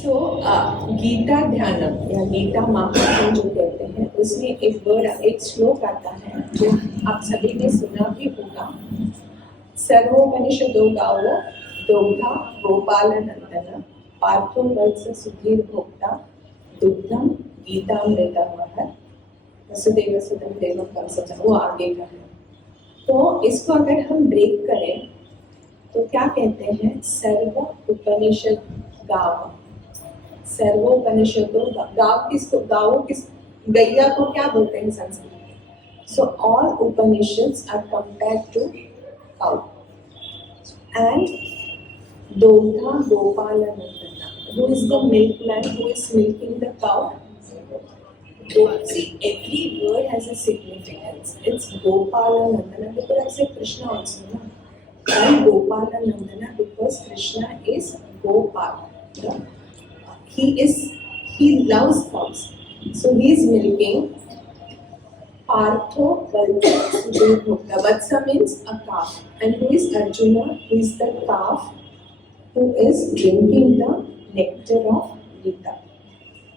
सो गीता ध्यानम या गीता महात्म्य जो कहते हैं, उसमें एक श्लोक आता है जो आप सभी ने सुना भी होगा। सर्वोपनिषदो गावो दोग्धा गोपाल नंदन पार्थो वत्स सुधीर भोक्ता दुग्धम गीतामृतमहर वसुदेव सुतम देवम कंसम, वो आगे का है। तो इसको अगर हम ब्रेक करें तो क्या कहते हैं? सर्व उपनिषद गाव, सर्वोपनिषदों गाव किस गैया को क्या बोलते हैं संस्कृत में? So all Upanishads are compared to cow and दोग्धा Gopal Nandana, who is the milkman who is milking the cow? See, every word has a significance. It's Gopala Nandana because I say Krishna also, no? Why Gopala Nandana? Because Krishna is Gopal. No? He loves cows. So he is milking Partho Valta Sudhir Bhokta. Vatsa means a calf. And who is Arjuna? Who is the calf who is drinking the nectar of Gita.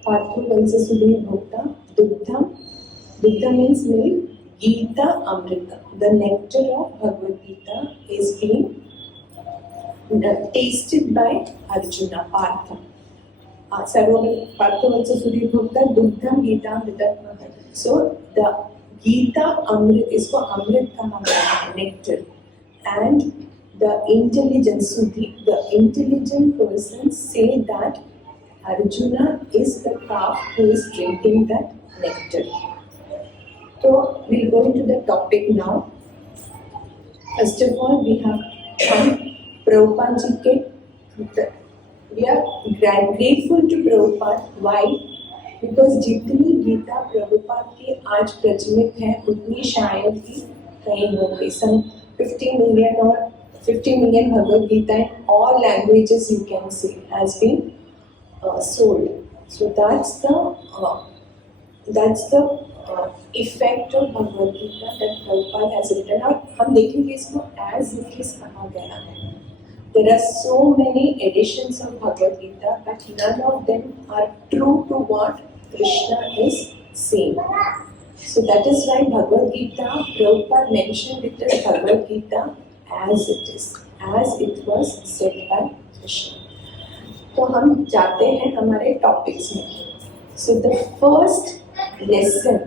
Partho Valsa Sudhir Bhokta. Dugdha means milk. Gita Amrita. The nectar of Bhagavad Gita is being tasted by Arjuna, Partha. Partho Valsa Sudhir Bhokta. Dugdham Gita Amrita. So the Gita Amrit, इसको अमृत कहा जाता है, nectar. And the intelligent Sudhi, the intelligent persons say that Arjuna is the calf who is drinking that nectar. So we'll go into the topic now. First of all, we have Prabhupada ji ke, we are grateful to Prabhupada. Why? Because जितनी गीता प्रभुपाद की आज प्रचलित है उतनी शायद ही कहीं होगी. Some 50 million Bhagavad Gita in all languages you can say has been sold. So that's the effect of Bhagavad Gita that Prabhupada has written. और हम देखेंगे इसको as it is कहा गया है. There are so many editions of Bhagavad Gita, but none of them are true to what Krishna is saying. So that is why Bhagavad Gita, Prabhupada mentioned it as Bhagavad Gita as it is, as it was said by Krishna. तो हम जाते हैं हमारे topics में. So the first lesson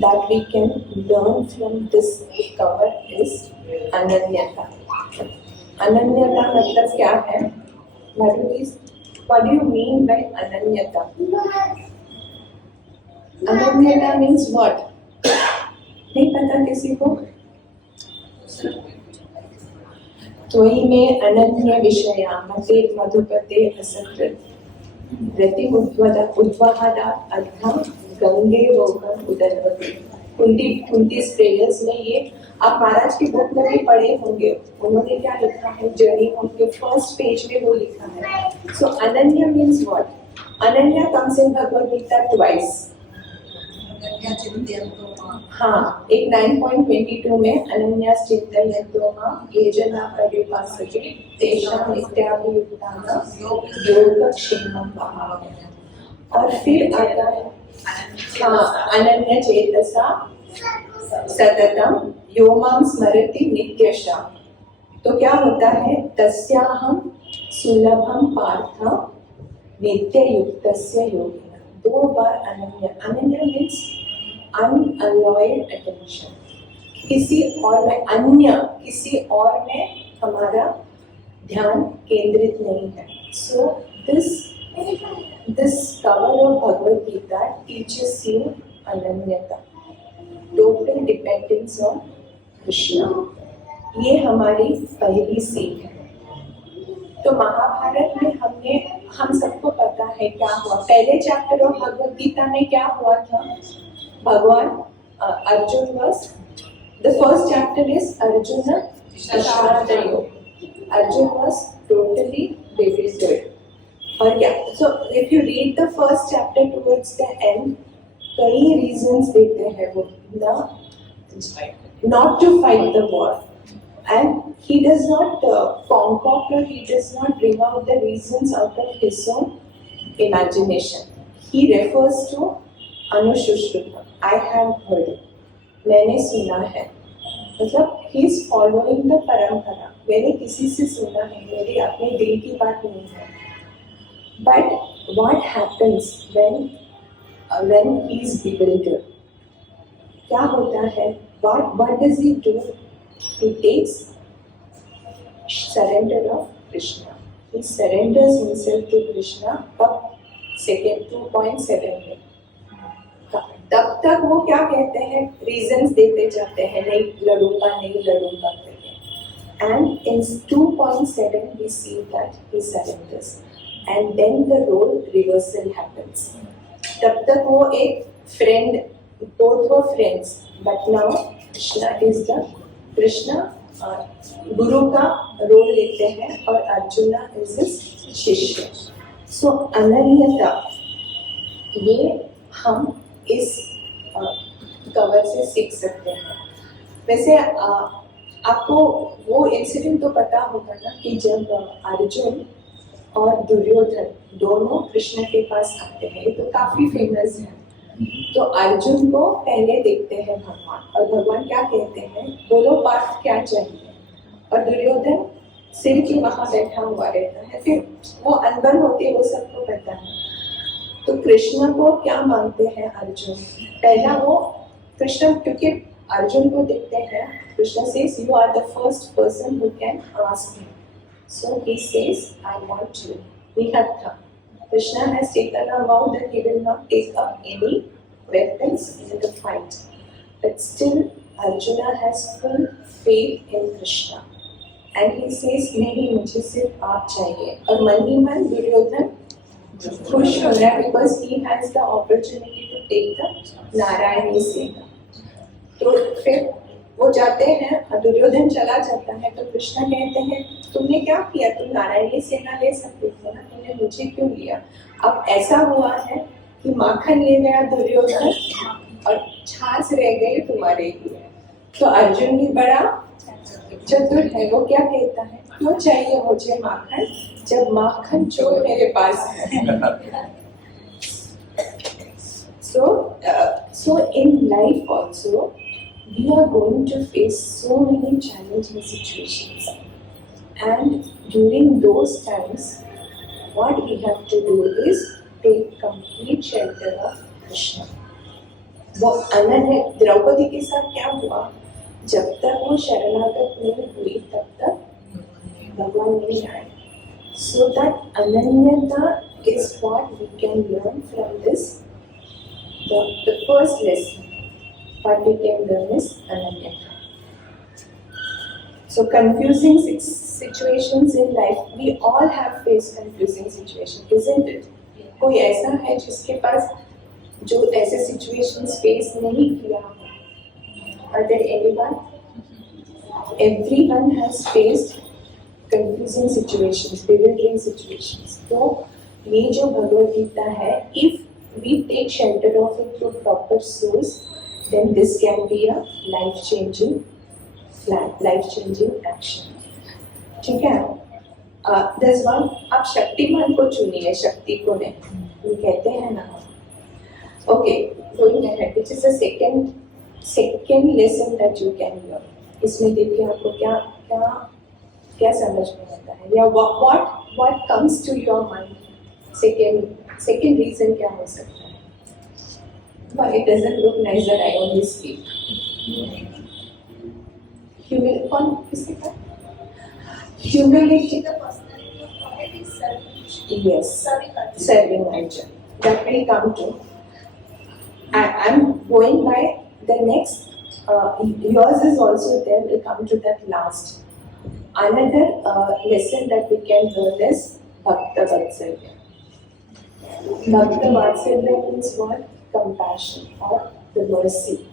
that we can learn from this cover is Ananyata. Ananyata मतलब क्या है? What do you mean by Ananyata? Ananyata means what? नहीं पता किसी को? त्वयि में अनन्य विषया मते मधुपते असकृत रति उद्वहदा अद्धा गंगे रोगम उदरवती. कुंती प्रेयर्स में ये आप महाराज की बुक में भी पढ़े होंगे. उन्होंने क्या लिखा है? जर्नी उनके फर्स्ट पेज में वो लिखा है. सो अनन्य मीन्स व्हाट? अनन्या comes in Bhagavad Gita twice. हाँ, एक 9.22 में अनन्या चिंतयन्तो मां ये जना पर्युपासते तेषां नित्याभियुक्तानां योगक्षेमं वहामहे. और फिर आता है अनन्य चेतसा सततम यो मां स्मरति नित्यशः. तो क्या होता है? तस्याहं सुलभम पार्थ नित्ययुक्तस्य योगिनः. 2 बार अनन्य. अनन्य मीन्स अनअलॉयड अटेंशन. किसी और में किसी और में हमारा ध्यान केंद्रित नहीं है. सो this cover of Bhagavad Gita teaches you ananyata, total dependence on Krishna. ये हमारी पहली सीख है. तो महाभारत में हम सबको पता है क्या हुआ. पहले चैप्टर ऑफ भगवद गीता में क्या हुआ था? भगवान Arjun was the first chapter is Arjuna Shastra Yoga. Arjun was totally bewildered. और क्या? So if you read the first chapter towards the end, कई reasons देते हैं वो not to fight the war. And he does not concoct or he does not bring out the reasons out of his own imagination. He refers to Anushruta. I have heard. मैंने सुना है. मतलब he is following the परंपरा. मैंने किसी से सुना है, मेरे अपने दिल की बात नहीं है. But what happens when he is bewildered? क्या होता है? What does he do? He takes surrender of Krishna. He surrenders himself to Krishna. अब second 2.7 में तब तक वो क्या कहते हैं, रीजंस देते जाते हैं, नहीं लड़ूंगा करके. And in 2.7 we see that he surrenders and then the role reversal happens. तब तक वो एक friend, both were friends, but now Krishna गुरु का रोल लेते हैं और अर्जुना इज शिष्य. सो अनन्यता, ये हम इस कवर से सीख सकते हैं. वैसे आपको वो इंसिडेंट तो पता होगा ना कि जब अर्जुन और दुर्योधन दोनों कृष्ण के पास आते हैं, ये तो काफी फेमस है. तो अर्जुन को पहले देखते हैं भगवान, और भगवान क्या कहते हैं, बोलो पार्थ क्या चाहिए. और दुर्योधन सिर के वहां बैठा हुआ रहता है. फिर वो अनबन होते, वो सबको पता है. तो कृष्ण को क्या मांगते हैं अर्जुन, पहला वो कृष्ण, क्योंकि अर्जुन को देखते हैं, Krishna says you are the first person who can ask me. So he says I want you निहत्था. Krishna has taken a vow that he will not take up any weapons in the fight. But still, Arjuna has full faith in Krishna. And he says, नहीं मुझे सिर्फ आप चाहिए. और मन ही मन दुर्योधन खुश हो रहा है because he has the opportunity to take the Narayani सेना. तो फिर वो जाते हैं, दुर्योधन चला जाता है, तो कृष्ण कहते हैं तुमने क्या किया, तुम नारायणी सेना ले सकते थे ना, तुमने मुझे क्यों लिया. अब ऐसा हुआ है कि माखन ले गया दुर्योधन और छाछ रह गई तुम्हारे लिए. तो अर्जुन भी बड़ा चतुर है, वो क्या कहता है, क्यों चाहिए मुझे माखन जब माखन चोर मेरे पास है. So in life also we are going to face so many challenging situations, and during those times what we have to do is take complete shelter of Krishna. वो अनन्य, द्रौपदी के साथ क्या हुआ, जब तक वो शरणागत नहीं हुई तब तक भगवान नहीं आए. So that ananyata is what we can learn from this. The first lesson what we can learn is ananyata. So confusing situations in life, we all have faced confusing situations, isn't it? कोई ऐसा है जिसके पास जो ऐसे situations face नहीं किया हो? Are there anyone? Everyone has faced confusing situations, bewildering situations. तो ये जो भगवद गीता है, if we take shelter of it through proper source, then this can be a life-changing plan, life-changing action. ठीक है? There's one, आप शक्तिमान को चुनिए, शक्ति को नहीं. ये कहते हैं ना. Okay, going ahead, which is the second lesson that you can learn. इसमें देखिए आपको क्या समझ में आता है, या what comes to your mind. Second reason क्या हो सकता है. But it doesn't look nice that I only speak. Humility, कौन किसी का? Humility. Yes, serving nature. That will come to. I'm going by the next. Yours is also there. We'll come to that last. Another lesson that we can learn is Bhakta Vatsalya. Bhakta Vatsalya means what? Compassion or the mercy.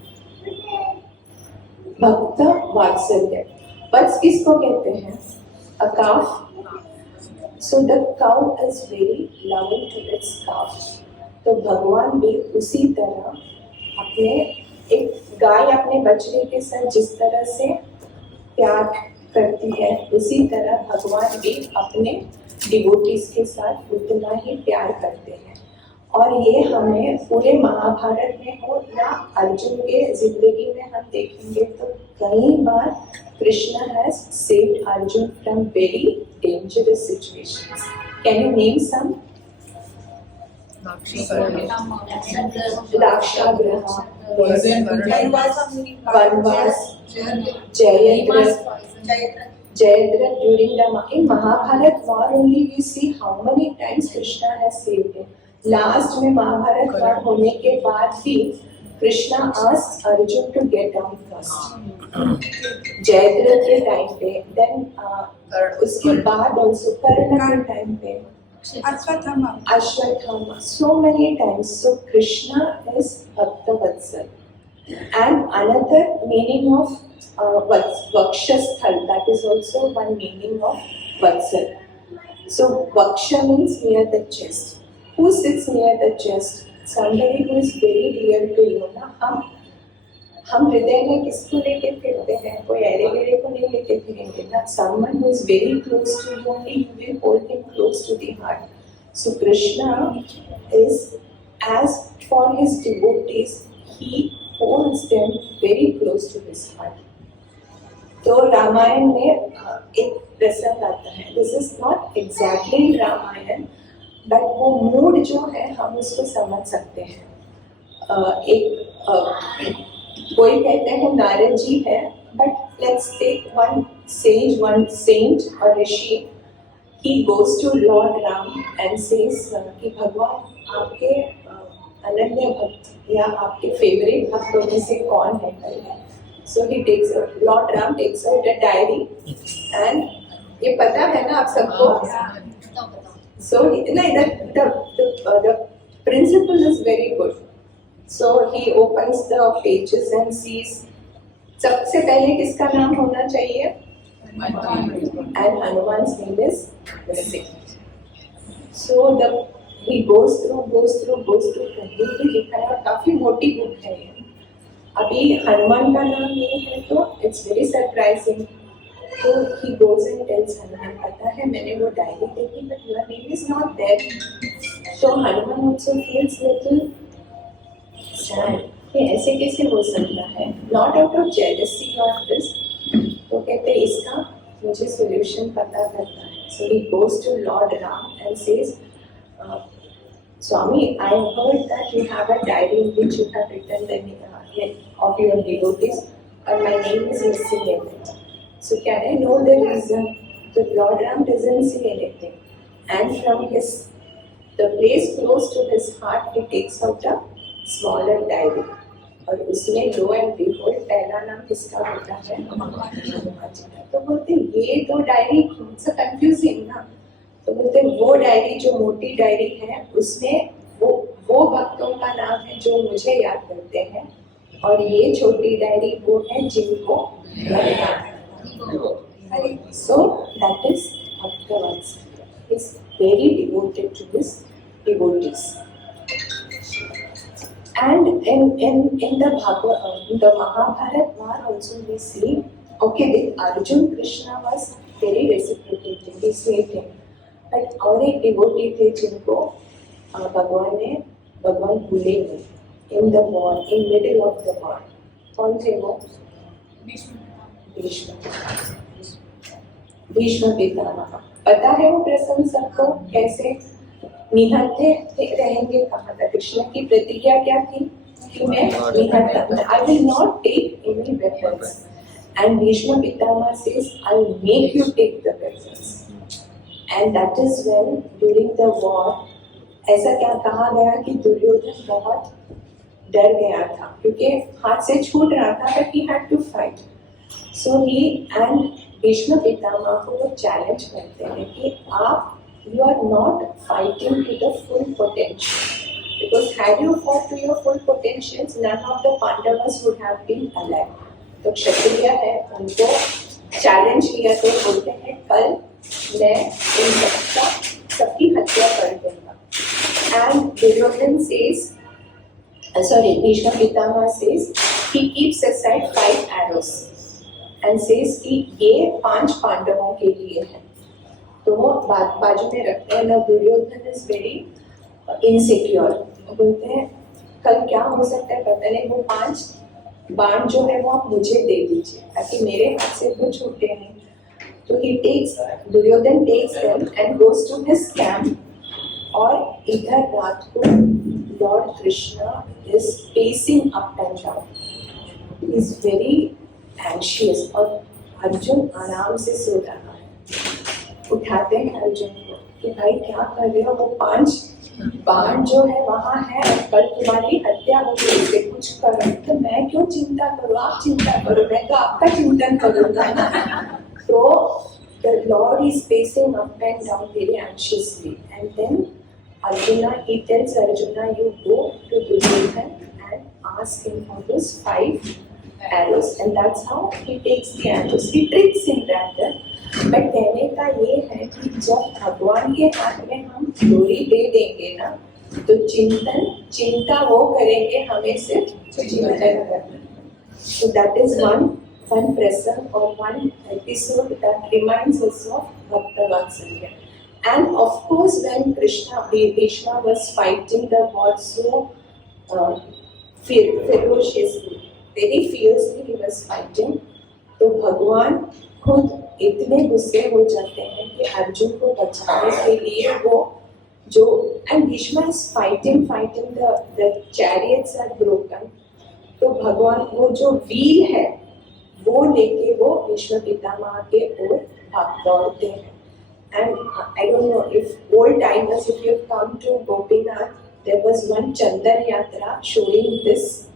Bhakta Vatsalya. What's किसको कहते हैं? A calf. So the cow is very loving to its calf. तो भगवान भी उसी तरह अपने एक गाय अपने बछड़े के साथ जिस तरह से प्यार करती है, उसी तरह भगवान भी अपने डिवोटीज के साथ उतना ही प्यार करते हैं. और ये हमें पूरे महाभारत में हो या अर्जुन के जिंदगी में हम देखेंगे तो कई बार Krishna has saved Arjun from very dangerous situations. Can you name some? दाक्षागृह, वनवास, Jayadratha during the in Mahabharat war only we see how many times Krishna has saved him. Last में महाभारत war होने के बाद भी Krishna asked Arjun to get down first. Jayadratha के time पे, then उसके बाद also कर्ण के टाइम पे, Ashwatthama, so many times. So Krishna is Bhakta Vatsal. And another meaning of Vakshasthal, that is also one meaning of Vatsal. So Vaksha means near the chest. Who sits near the chest? Somebody who is very dear to you. ना हम हृदय में किसको लेके फिरते हैं? कोई array गैरे को नहीं लेके फिरेंगे ना. Someone who is very close to you only you will hold him close to the heart. So Krishna is, as for his devotees, he holds them very close to his heart. तो रामायण में एक प्रसंग आता है. This is not exactly Ramayana, but वो mood जो है हम उसको समझ सकते हैं. कोई कहते हैं नारद जी है, but let's take one sage, one saint or Rishi. He goes to Lord Ram and says कि भगवान आपके अनन्य भक्त या आपके फेवरेट भक्तों में से कौन है? So he takes Lord Ram takes out a diary and ये पता है ना आप सबको? So the principle is very good. So he opens the pages and sees. सबसे पहले किसका नाम होना चाहिए? And Hanuman's name is missing. So he goes through कहीं भी लिखा है, काफी मोटी बुक है ये. अभी हनुमान का नाम नहीं है तो it's very surprising. So he goes and tells Hanuman, पता है मैंने वो डायरी देखी but your name is not there. So Hanuman also feels little sad. ये ऐसे कैसे हो सकता है? Not out of jealousy or this. तो कहते इसका मुझे solution पता करना है. So he goes to Lord Ram and says, Swami, I heard that you have a diary in which you have written the name of your devotees, and my name is missing in it. So can I know the reason? The Lord Ram doesn't see anything, and from the place close to his heart, he takes out a smaller diary. और उसमें लो and behold पहला नाम किसका होता है? तो बोलते ये तो डायरी सा कंफ्यूजिंग ना. तो बोलते वो डायरी जो मोटी डायरी है उसमें वो भक्तों का नाम है जो मुझे याद करते हैं, और ये छोटी डायरी वो है जिनको so that is Bhaktavatsalya. He is very devoted to his devotees. And in the Mahabharat war also we see, okay, with Arjun, Krishna was very reciprocating, he saved him. But और एक devotee थे जिनको भगवान भूले नहीं. In the war, in middle of the war, कौन थे वो? भीष्म पितामह. पता है वो प्रसंग सबको? कैसे निहत्थे रहेंगे कहाँ तक? कृष्ण की प्रतिज्ञा क्या थी कि मैं निहत्था, I will not take any weapons. And Bhishma Pitama says, I will make you take the weapons. And that is when during the war ऐसा क्या कहा गया कि दुर्योधन बहुत डर गया था क्योंकि हाथ से छूट रहा था, but he had to fight. So he and Bhishma Pitamah को वो चैलेंज करते हैं कि आप you are not fighting to the full potential, because had you fought to your full potentials, none of the Pandavas would have been alive. तो क्षत्रिय है, उनको challenge किया तो बोलते हैं कल मैं इन सबकी हत्या कर दूंगा. And Duryodhan says, Bhishma Pitama says, he keeps aside 5 arrows and says कि ये 5 पांडवों के लिए है. तो वो बाजू में रखते हैं. Now Duryodhan is very insecure, बोलते हैं कल क्या हो सकता है पता नहीं, वो 5 बाण जो है वो आप मुझे दे दीजिए ताकि मेरे हाथ से वो छूटे नहीं। तो he takes, Duryodhan takes them and goes to his camp, और इधर रात को Lord Krishna is pacing up and down, he is very anxious, और अर्जुन आराम से सो रहा है। उठाते हैं अर्जुन को कि भाई क्या कर रहे हो, वो 5 बाण जो है वहाँ है, कल तुम्हारी हत्या हो गई, इससे कुछ करो। तो मैं क्यों चिंता करूँ, आप चिंता करो, मैं तो आपका चिंतन करूँगा। तो the Lord is pacing up and down very anxiously, and then Arjuna, he tells Arjuna, you go to Duryodhana and ask him for those 5 arrows, and that's how he takes the arrows. He tricks him rather, but कहने का ये है कि जब भगवान के हाथ में हम डोरी दे देंगे ना, तो चिंता वो करेंगे, हमें सिर्फ चिंतन करना। So that is one prasang or one episode that reminds us of Bhakta Vatsalya. And of course, when Krishna was fighting the war so ferociously, very fiercely he was fighting, तो भगवान खुद इतने गुस्से हो जाते हैं कि अर्जुन को बचाने के लिए वो जो, and Bhishma is fighting, the chariots are broken, तो भगवान वो जो व्हील है वो लेके वो भीष्म पितामह के ओर दौड़ते हैं। And I don't know if old timers, if you've come to Gopinath, there was one Chandan Yatra showing this.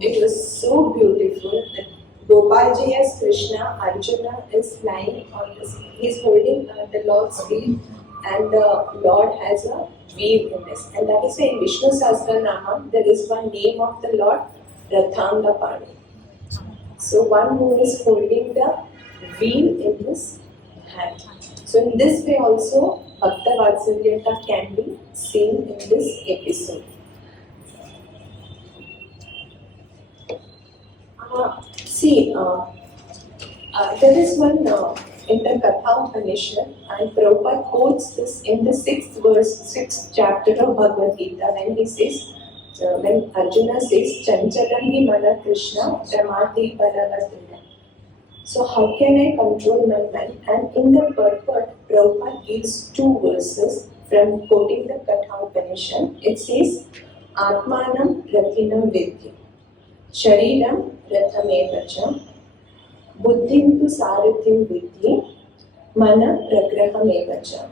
It was so beautiful. Gopalji as Krishna, Arjuna is lying on this. He's holding the Lord's feet, and the Lord has a wheel in this. And that is why in Vishnu Sahasranama there is one name of the Lord, Rathangapani. So one who is holding the wheel in his hand. So in this way also Bhakta Vatsalyata can be seen in this episode. There is one in the Katha Upanishad, and Prabhupada quotes this in the 6th chapter of Bhagavad Gita, when he says, when Arjuna says, Chanchalam hi mana Krishna, Pramati Balavataya. So how can I control my mind? And in the purport, Prabhupada gives 2 verses from quoting the Katha Upanishad. It says, Atmanam Rathinam Vidhi, Shariram Rathamevacha, Buddhim tu Sarathim Vidhi, Mana Pragrahamevacha,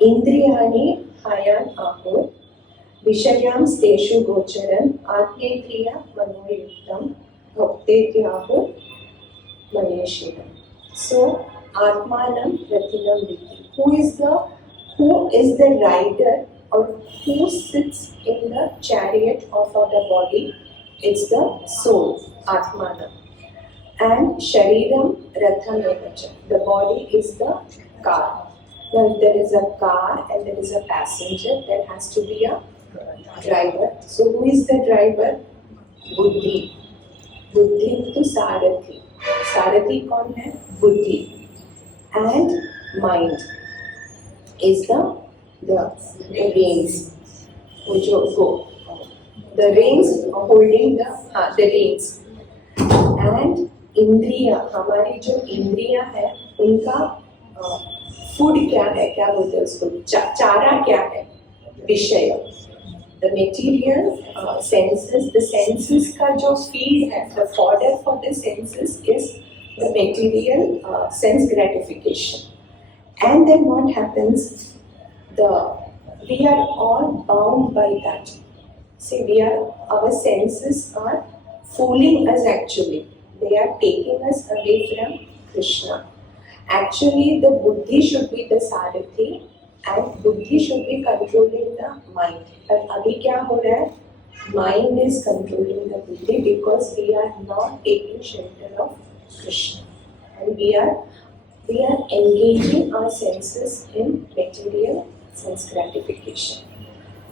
Indriyani Hayan Aho, Vishayam Steshu Gocharan, Atmetriya Manoyuktam, Bhaktetyaho Maneshidam. So, Atmanam Rathinam Vidhi. Who is the rider, or who sits in the chariot of our body? It's the soul, Atmanam. And Shariram Rathamevacha. The body is the car. Now, if there is a car and there is a passenger, there has to be a driver. So who is the driver? Buddhi. Buddhi to Sarathi. Sarathi kaun hai? Buddhi. And mind is the reins. The reins holding the reins. And इंद्रिया, हमारी जो इंद्रिया है उनका food क्या है, क्या बोलते हैं उसको, चारा क्या है, विषय। The material senses, the senses का जो feed है, the fodder for the senses is the material sense gratification. And then what happens? We are all bound by that. See, our senses are fooling us actually. They are taking us away from Krishna. Actually, the buddhi should be the sarathi, and buddhi should be controlling the mind. But abhi kya ho raha hai? Mind is controlling the buddhi because we are not taking shelter of Krishna, and we are engaging our senses in material sense gratification.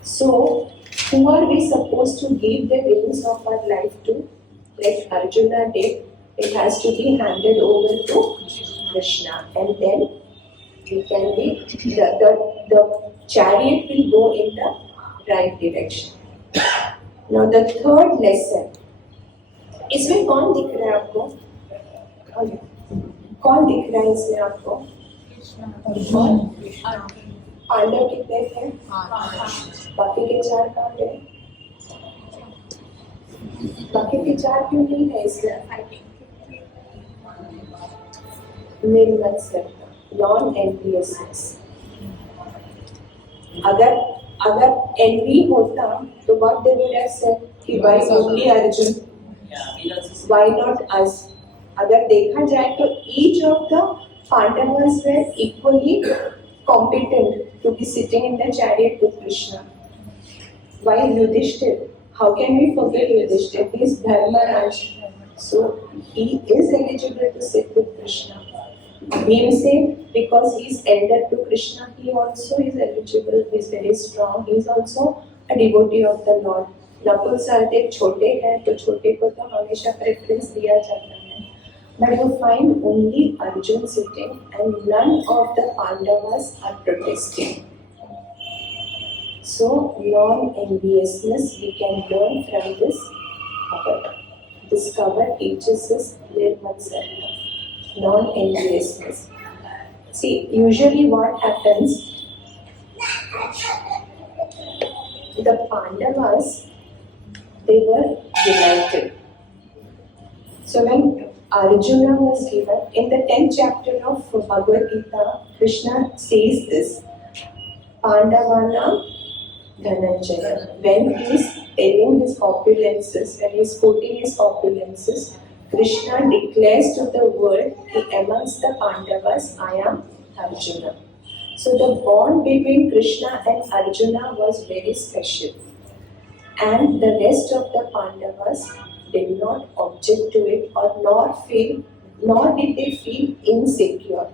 So, who are we supposed to give the reins of our life to? Like Arjuna did, it has to be handed over to Krishna, and then we can be the chariot will go in the right direction. Now the third lesson, इसमें कौन दिख रहा है आपको? कौन दिख रहा है इसमें आपको? पांडव कितने थे? बाकी के चार कहाँ गए? बाकी के चार क्यों नहीं है इसमें? निर्मत्सरता, नॉन एनवियसनेस. अगर एनवी होता तो what they would have said कि why only Arjun, why not us? अगर देखा जाए तो each of the Pandavas were equally competent to be sitting in the chariot with Krishna. Why Yudhishthir? How can we forget Yudhishthir? He is Dharmaraj, so he is eligible to sit with Krishna. Bhimsen, because he is elder to Krishna, he also is eligible. He is very strong. He is also a devotee of the Lord. Nakul Sahdev छोटे हैं तो छोटे को तो हमेशा preference दिया जाता है. But you find only Arjun sitting and none of the Pandavas are protesting. So non-enviousness we can learn from this cover. This cover teaches us nirmatsarya, non-enviousness. See, usually what happens, the Pandavas, they were united. So when Arjuna was given, in the 10th chapter of Bhagavad Gita, Krishna says this, Pandavanam Dhananjaya. When he is telling his opulences, when he is quoting his opulences, Krishna declares to the world, amongst the Pandavas, I am Arjuna. So the bond between Krishna and Arjuna was very special. And the rest of the Pandavas did not object to it or nor did they feel insecure.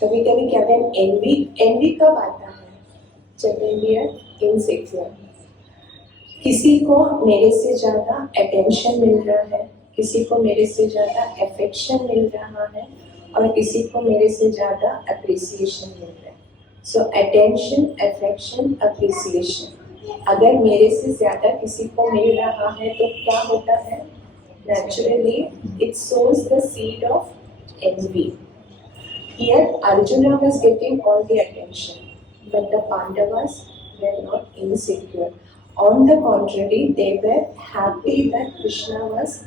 कभी कभी क्या है, envy कब आता है? जब we are insecure. किसी को मेरे से ज़्यादा attention मिल रहा है, किसी को मेरे से ज़्यादा affection मिल रहा है और किसी को मेरे से ज़्यादा appreciation मिल रहा है. So attention, affection, appreciation. अगर मेरे से ज़्यादा किसी को मिल रहा है तो क्या होता है? Naturally, it sows the seed of envy. Here, Arjuna was getting all the attention, but the Pandavas were not insecure. On the contrary, they were happy that Krishna was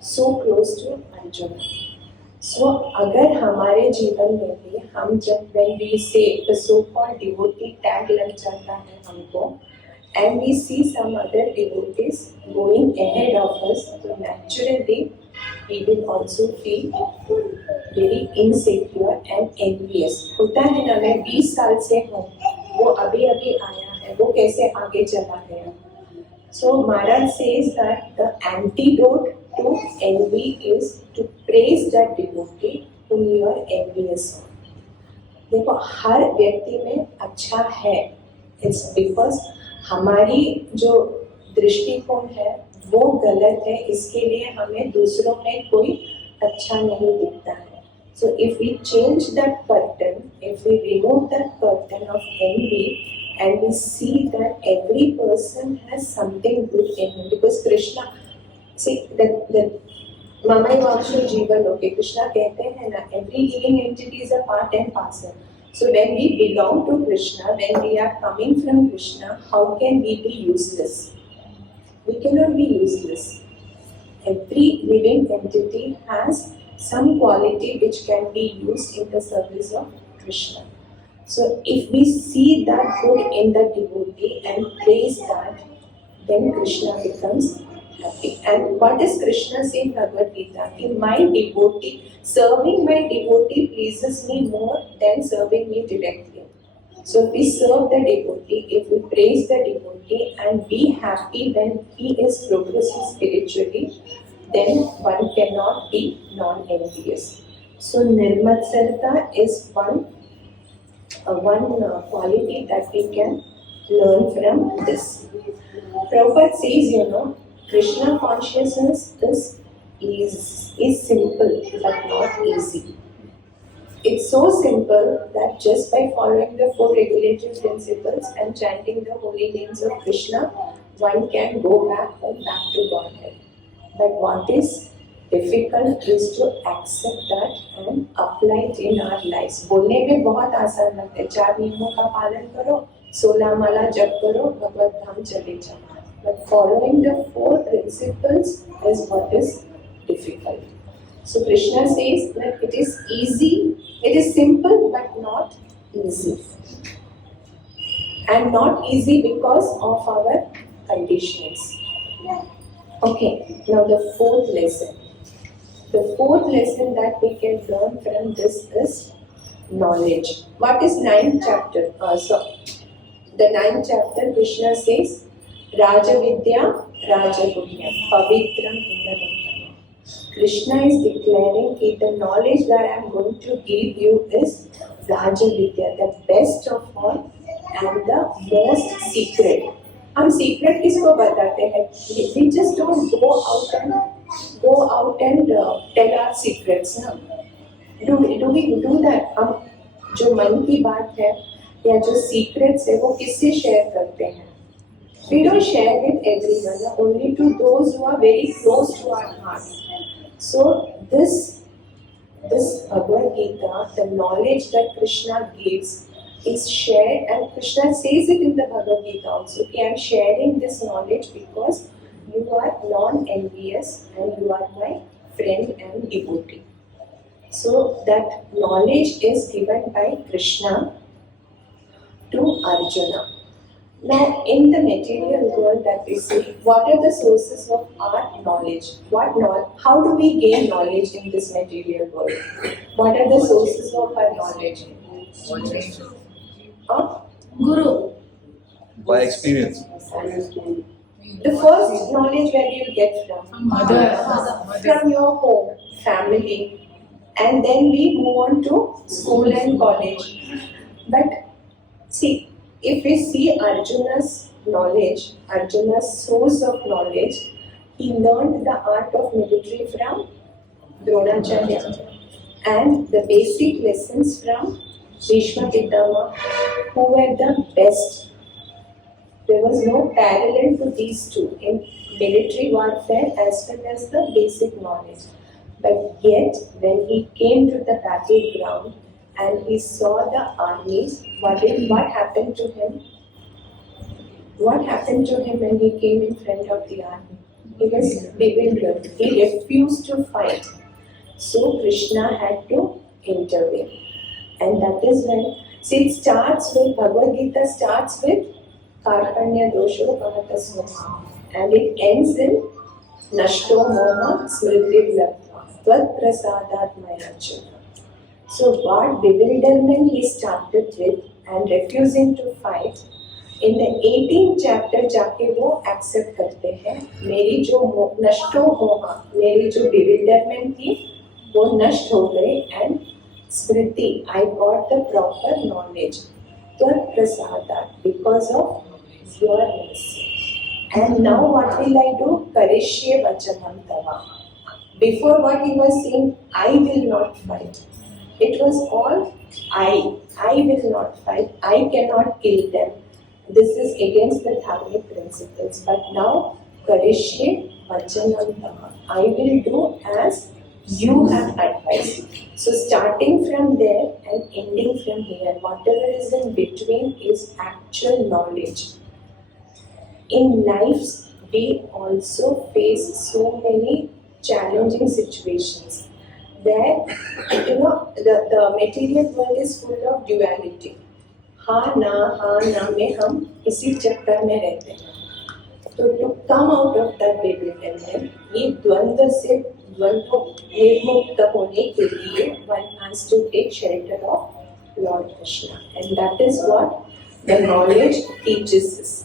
so close to Arjuna. So, अगर हमारे जीवन में भी हम जब when we say the so-called devotee tag लग जाता है हमको, and we see some other devotees going ahead of us, so naturally we will also feel very insecure and envious. होता है ना, मैं 20 साल से हूँ, वो अभी आया है, वो कैसे आगे चला गया? So Maharaj says that the antidote to envy is to praise that devotee whom you are envious of. देखो, हर व्यक्ति में अच्छा है. It's because हमारी जो दृष्टिकोण है वो गलत है, इसके लिए हमें दूसरों में कोई अच्छा नहीं दिखता है. So if we change that curtain, if we remove that curtain of envy, and we see that every person has something good in him, because Krishna, see that Mamai Vakshu Jiva Loke, Krishna कहते हैं ना, every living entity is a part and parcel. So when we belong to Krishna, when we are coming from Krishna, how can we be useless? We cannot be useless. Every living entity has some quality which can be used in the service of Krishna. So if we see that good in the devotee and praise that, then Krishna becomes happy. And what does Krishna say in Bhagavad Gita? In my devotee, serving my devotee pleases me more than serving me directly. So if we serve the devotee, if we praise the devotee and be happy when he is progressing spiritually, then one cannot be non-envious. So Nirmatsarita is one quality that we can learn from this. Prabhupada says, Krishna consciousness is simple but not easy. It's so simple that just by following the 4 regulatory principles and chanting the holy names of Krishna, one can go back home, back to Godhead. But what is difficult is to accept that and apply it in our lives. बोलने में बहुत आसान लगता है, 4 नियमों का पालन करो, 16 माला जप करो, भगवत धाम चले जाओ. But following the 4 principles is what is difficult. So Krishna says that it is easy, it is simple but not easy. And not easy because of our conditions. Okay, now the 4th lesson. The 4th lesson that we can learn from this is knowledge. What is 9th chapter? The 9th chapter, Krishna says, Raja Vidya, Raja Guhyam, Pavitram Indranam. Krishna is declaring that the knowledge that I am going to give you is Raja Vidya, the best of all and the most secret. हम secret किसको बताते हैं? We just don't go out and tell our secrets. ना? Do we do that? हम जो मन की बात है या जो secrets है वो किससे share करते हैं? We don't share with everyone, only to those who are very close to our heart. So this Bhagavad Gita, the knowledge that Krishna gives is shared, and Krishna says it in the Bhagavad Gita also. I am sharing this knowledge because you are non-envious and you are my friend and devotee. So that knowledge is given by Krishna to Arjuna. Now, in the material world that we see, what are the sources of our knowledge? How do we gain knowledge in this material world? What are the sources of our knowledge? Guru. By experience. The first knowledge where you get from? Mother. From your home, family. And then we move on to school and college. But see, if we see Arjuna's knowledge, Arjuna's source of knowledge, he learned the art of military from Dronacharya and the basic lessons from Bhishma Pitama, who were the best. There was no parallel to these two in military warfare as well as the basic knowledge. But yet, when he came to the battleground, and he saw the armies, what happened to him? What happened to him when he came in front of the army? He was bewildered. He refused to fight. So Krishna had to intervene. And that is when, see, it starts with, Bhagavad Gita starts with Karpanya Dosho Pamatasmasa. And it ends in Nashto Moha Smriti Labdha Tvat Prasadat Mayachana. So what bewilderment he started with and refusing to fight, in the 18th chapter जाके वो accept करते हैं, मेरी जो नष्टो मोहा, मेरी जो bewilderment थी, वो नष्ट हो गए and Smriti, I got the proper knowledge, त्वत् प्रसादात्, because of your mercy. And now what will I do? Karishye vachanam tava. Before what he was saying, I will not fight. It was all I will not fight, I cannot kill them. This is against the dharmic principles. But now, Karishye Vachanam Tava. I will do as you have advised. So starting from there and ending from here, whatever is in between is actual knowledge. In life, we also face so many challenging situations. Where, the material world is full of duality. हाँ ना में हम इसी चक्कर में रहते हैं. तो to come out of that bewilderment, ये द्वंद्व से निर्मुक्त होने के लिए one has to take shelter of Lord Krishna, and that is what the knowledge teaches us.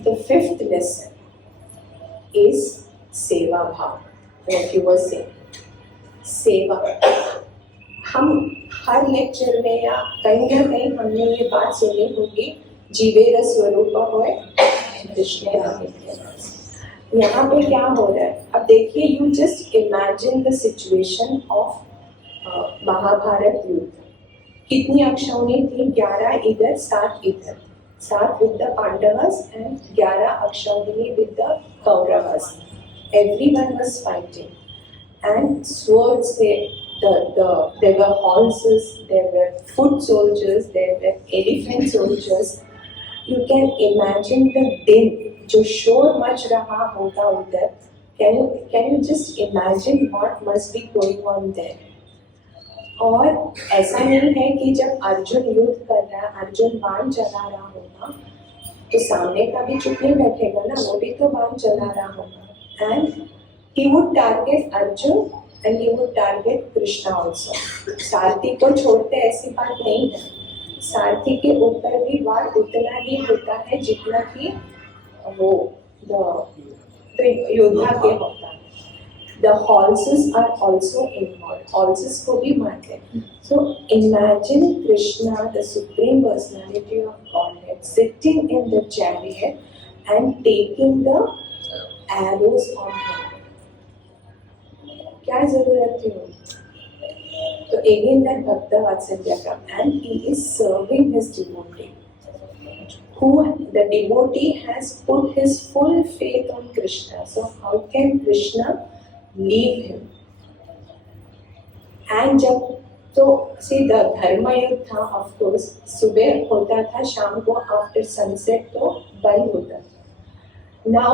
The 5th lesson is Seva Bhav. Like you were saying, सेवा. हम हर lecture में या कहीं ना कहीं हमने ये बात सुनी होगी, जीवेर स्वरूप होए कृष्ण आदित्य. यहाँ पे क्या हो रहा है? अब देखिए, you just imagine the situation of Mahabharat युद्ध कितनी अक्षौणी थी? 11 इधर 7 इधर, 7 with the Pandavas and 11 अक्षौहिणी with the Kauravas. Everyone was fighting and swords, there were horses, there were foot soldiers, there were elephant soldiers. You can imagine the din जो शोर much रहा होगा उधर. Can you just imagine what must be going on there? और ऐसा नहीं है कि जब अर्जुन युद्ध कर रहा है, अर्जुन बाण चला रहा होगा, तो सामने का भी चुप नहीं बैठेगा ना, वो भी तो बाण चला रहा होगा. And he would target Arjun and he would target Krishna also. सारथी को छोड़ते ऐसी बात नहीं है. सारथी के ऊपर भी वार उतना ही होता है जितना कि वो योद्धा के होता है. The horses are also involved. Horses को भी मारते हैं. So imagine Krishna, the supreme personality of Godhead, sitting in the chariot and taking the arrows on him. क्या जरूरत थी उनको? So again that Bhakta Vatsalya comes and he is serving his devotee. Who the devotee has put his full faith on Krishna. So how can Krishna leave him? And जब तो see the धर्म युद्ध था, of course सुबह होता था, शाम को after sunset तो बंद होता था. Now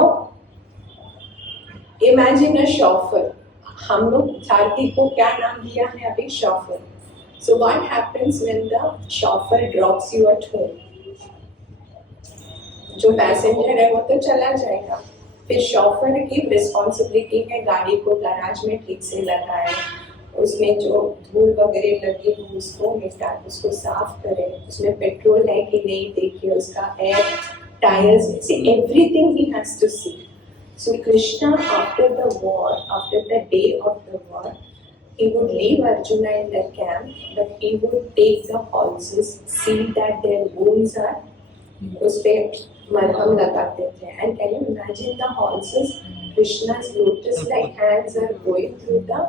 imagine a chauffeur. हम लोग सारथी को क्या नाम दिया है अभी? chauffeur. So what happens when the chauffeur drops you at home? जो पैसेंजर है वो तो चला जाएगा. फिर शॉफर की रिस्पॉन्सिबिलिटी है गाड़ी को गैराज में ठीक से लगाए, उसमें जो धूल वगैरह लगी हो उसको मिटा, उसको साफ करे, उसमें पेट्रोल है कि नहीं देखिए, उसका एयर, टायर्स, एवरीथिंग ही has to see. So Krishna after the war, after the day of the war, he would leave Arjuna in the camp, but he would take the horses, see that their wounds are, उस पे मरहम लगाते थे. And can you imagine the horses? Krishna's lotus-like hands are going through the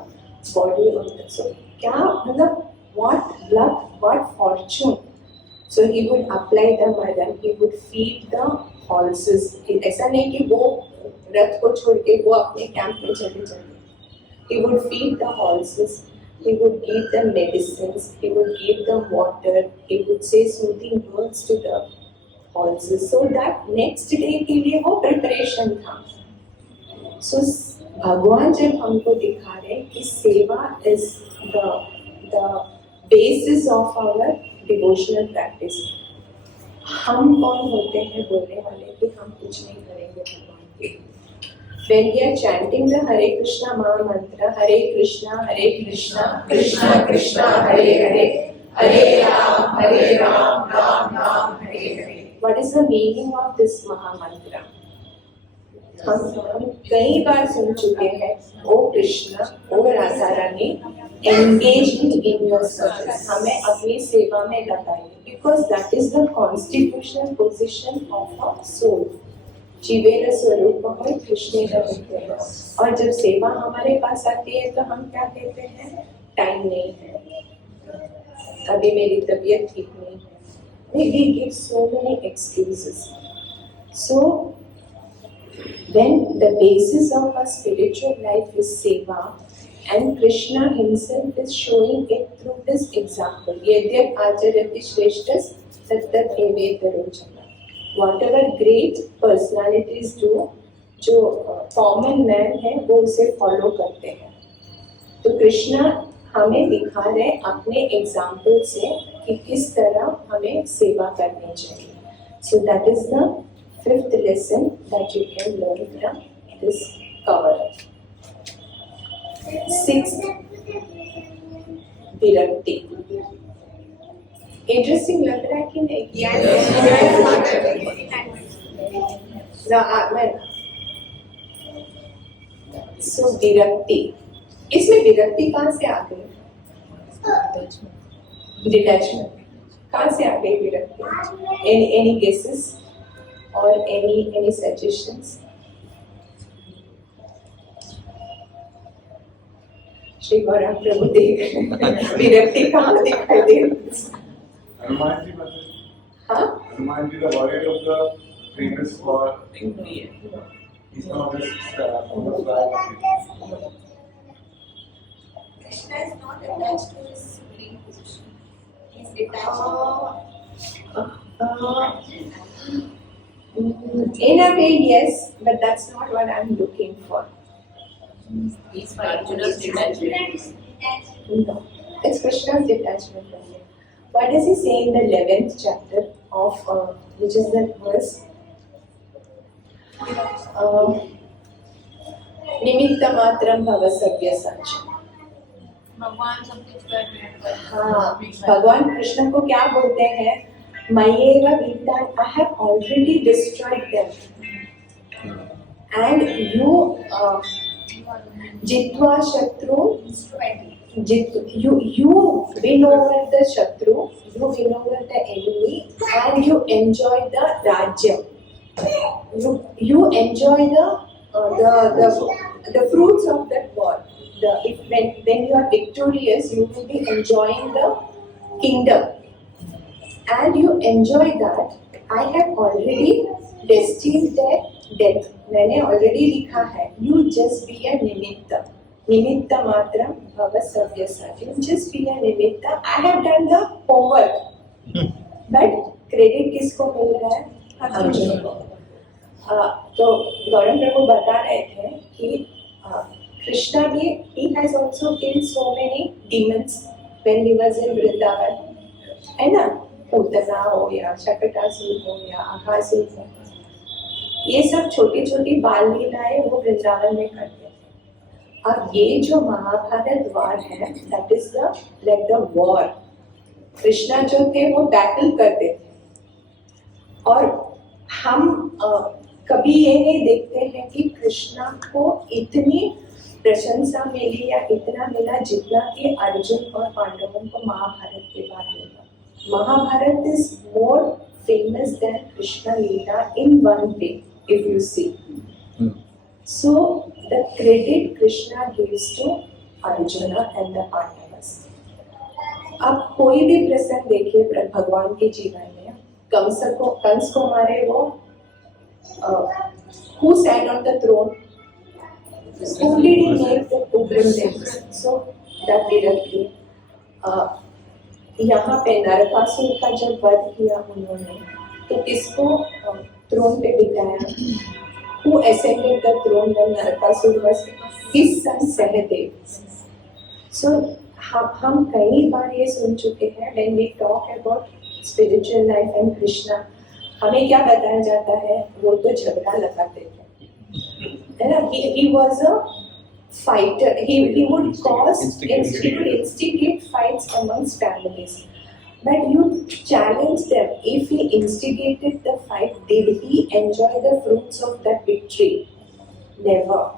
body of them. So क्या मतलब what luck, what fortune. So he would apply the मरहम, he would feed the horses. ऐसा नहीं कि वो रथ को छोड़ के वो अपने कैंप में चले जाते. He would feed the horses, he would give them medicines, he would give them water, he would say soothing words to the horses, so that next day के लिए वो preparation था. So भगवान जब हमको दिखा रहे कि सेवा is the basis of our devotional practice. हम कौन होते हैं बोलने वाले कि हम कुछ नहीं करेंगे भगवान के लिए? When we are chanting the Hare Krishna Maha Mantra, Hare Krishna, Krishna Krishna, Hare Hare, Hare Ram, Ram Ram, Hare Hare. What is the meaning of this Maha Mantra? हम कई बार सुन चुके हैं, ओ कृष्णा, ओ Radha Rani, engaged in your service, हमें अपनी सेवा में लगाइए, because that is the constitutional position of our soul. जीवेर स्वरूप है कृष्ण है. और जब सेवा हमारे पास आती है तो हम क्या कहते हैं? टाइम नहीं है, अभी मेरी तबीयत ठीक नहीं है. We give so many excuses. So when the basis of our spiritual life is seva, and Krishna himself is showing it through this example. Yadyat acharati shreshtas tattat evedarojana. Whatever great personalities do, जो common man है वो उसे follow करते हैं. तो कृष्णा हमें दिखा रहे अपने एग्जाम्पल से कि किस तरह हमें सेवा करनी चाहिए. So that is the 5th lesson that you can learn from this cover. 6th, विरक्ति. इंटरेस्टिंग लग रहा है कि नहीं? सो विरक्ति, इसमें विरक्ति कहाँ से आ गई? डिटैचमेंट. कहाँ से आ गई विरक्ति? Any guesses or any suggestions? Shri गौरव प्रभु देख विरक्ति कहाँ दिखाई दे रही है? Hanuman ji, but हाँ Hanuman ji, the warrior of the famous war, he's not just on the flag. Krishna is not attached to his supreme position. He is attached in a way yes, but that's not what I'm looking for. He's for Arjuna's detachment. No, it's Krishna's detachment from him. What does he say in the 11th chapter of, which is that verse? Nimitta matram bhava sabya sanch. भगवान सब कुछ कर रहे हैं। हाँ, भगवान कृष्ण को क्या बोलते हैं? मयेव विद्यान, I have already destroyed them. And you jitva shatru, you win over the shatru, you win over the enemy, and you enjoy the rajya. You enjoy the fruits of that war. When you are victorious, you will be enjoying the kingdom, and you enjoy that. I have already destined their death. मैंने already लिखा है. You just be a nimitta. Nimitta matram bhava savyasat. You just be a nimitta. I have done the homework. But credit किसको मिल रहा है? अर्जुन को. तो गौरव प्रभु बता रहे थे कि Krishna भी, he has also killed so many demons when he was in Vrindavan. है ना? पूतना हो या शकटासुर हो या अघासुर हो, ये सब छोटी छोटी बाल लीलाएं वो वृंदावन में करते थे. अब ये जो महाभारत वार है, that is the like the war. Krishna जो थे वो बैटल करते थे, और हम कभी ये नहीं देखते हैं कि कृष्णा को इतनी प्रशंसा मिली या इतना मिला जितना कि अर्जुन और पांडवों को महाभारत के बाद मिला. Mahabharat is more famous than Krishna Leela in one way, if you see. So the credit Krishna gives to Arjuna and the Pandavas. अब कोई भी प्रसंग देखिए भगवान के जीवन में, कंस को मारे वो, who sat on the throne? Who did he make the pilgrim dance? So that directly. यहाँ पे नरकासुर का जब वध किया उन्होंने, तो किसको थ्रोन पे बिठाया? Who ascended the throne when Narakasur was his son Sahadev? So हम कई बार ये सुन चुके हैं when we talk about spiritual life and Krishna, हमें क्या बताया जाता है? वो तो झगड़ा लगाते थे, है ना? He was a fighter. He would instigate fights amongst families. But you challenge them. If he instigated the fight, did he enjoy the fruits of that victory? Never.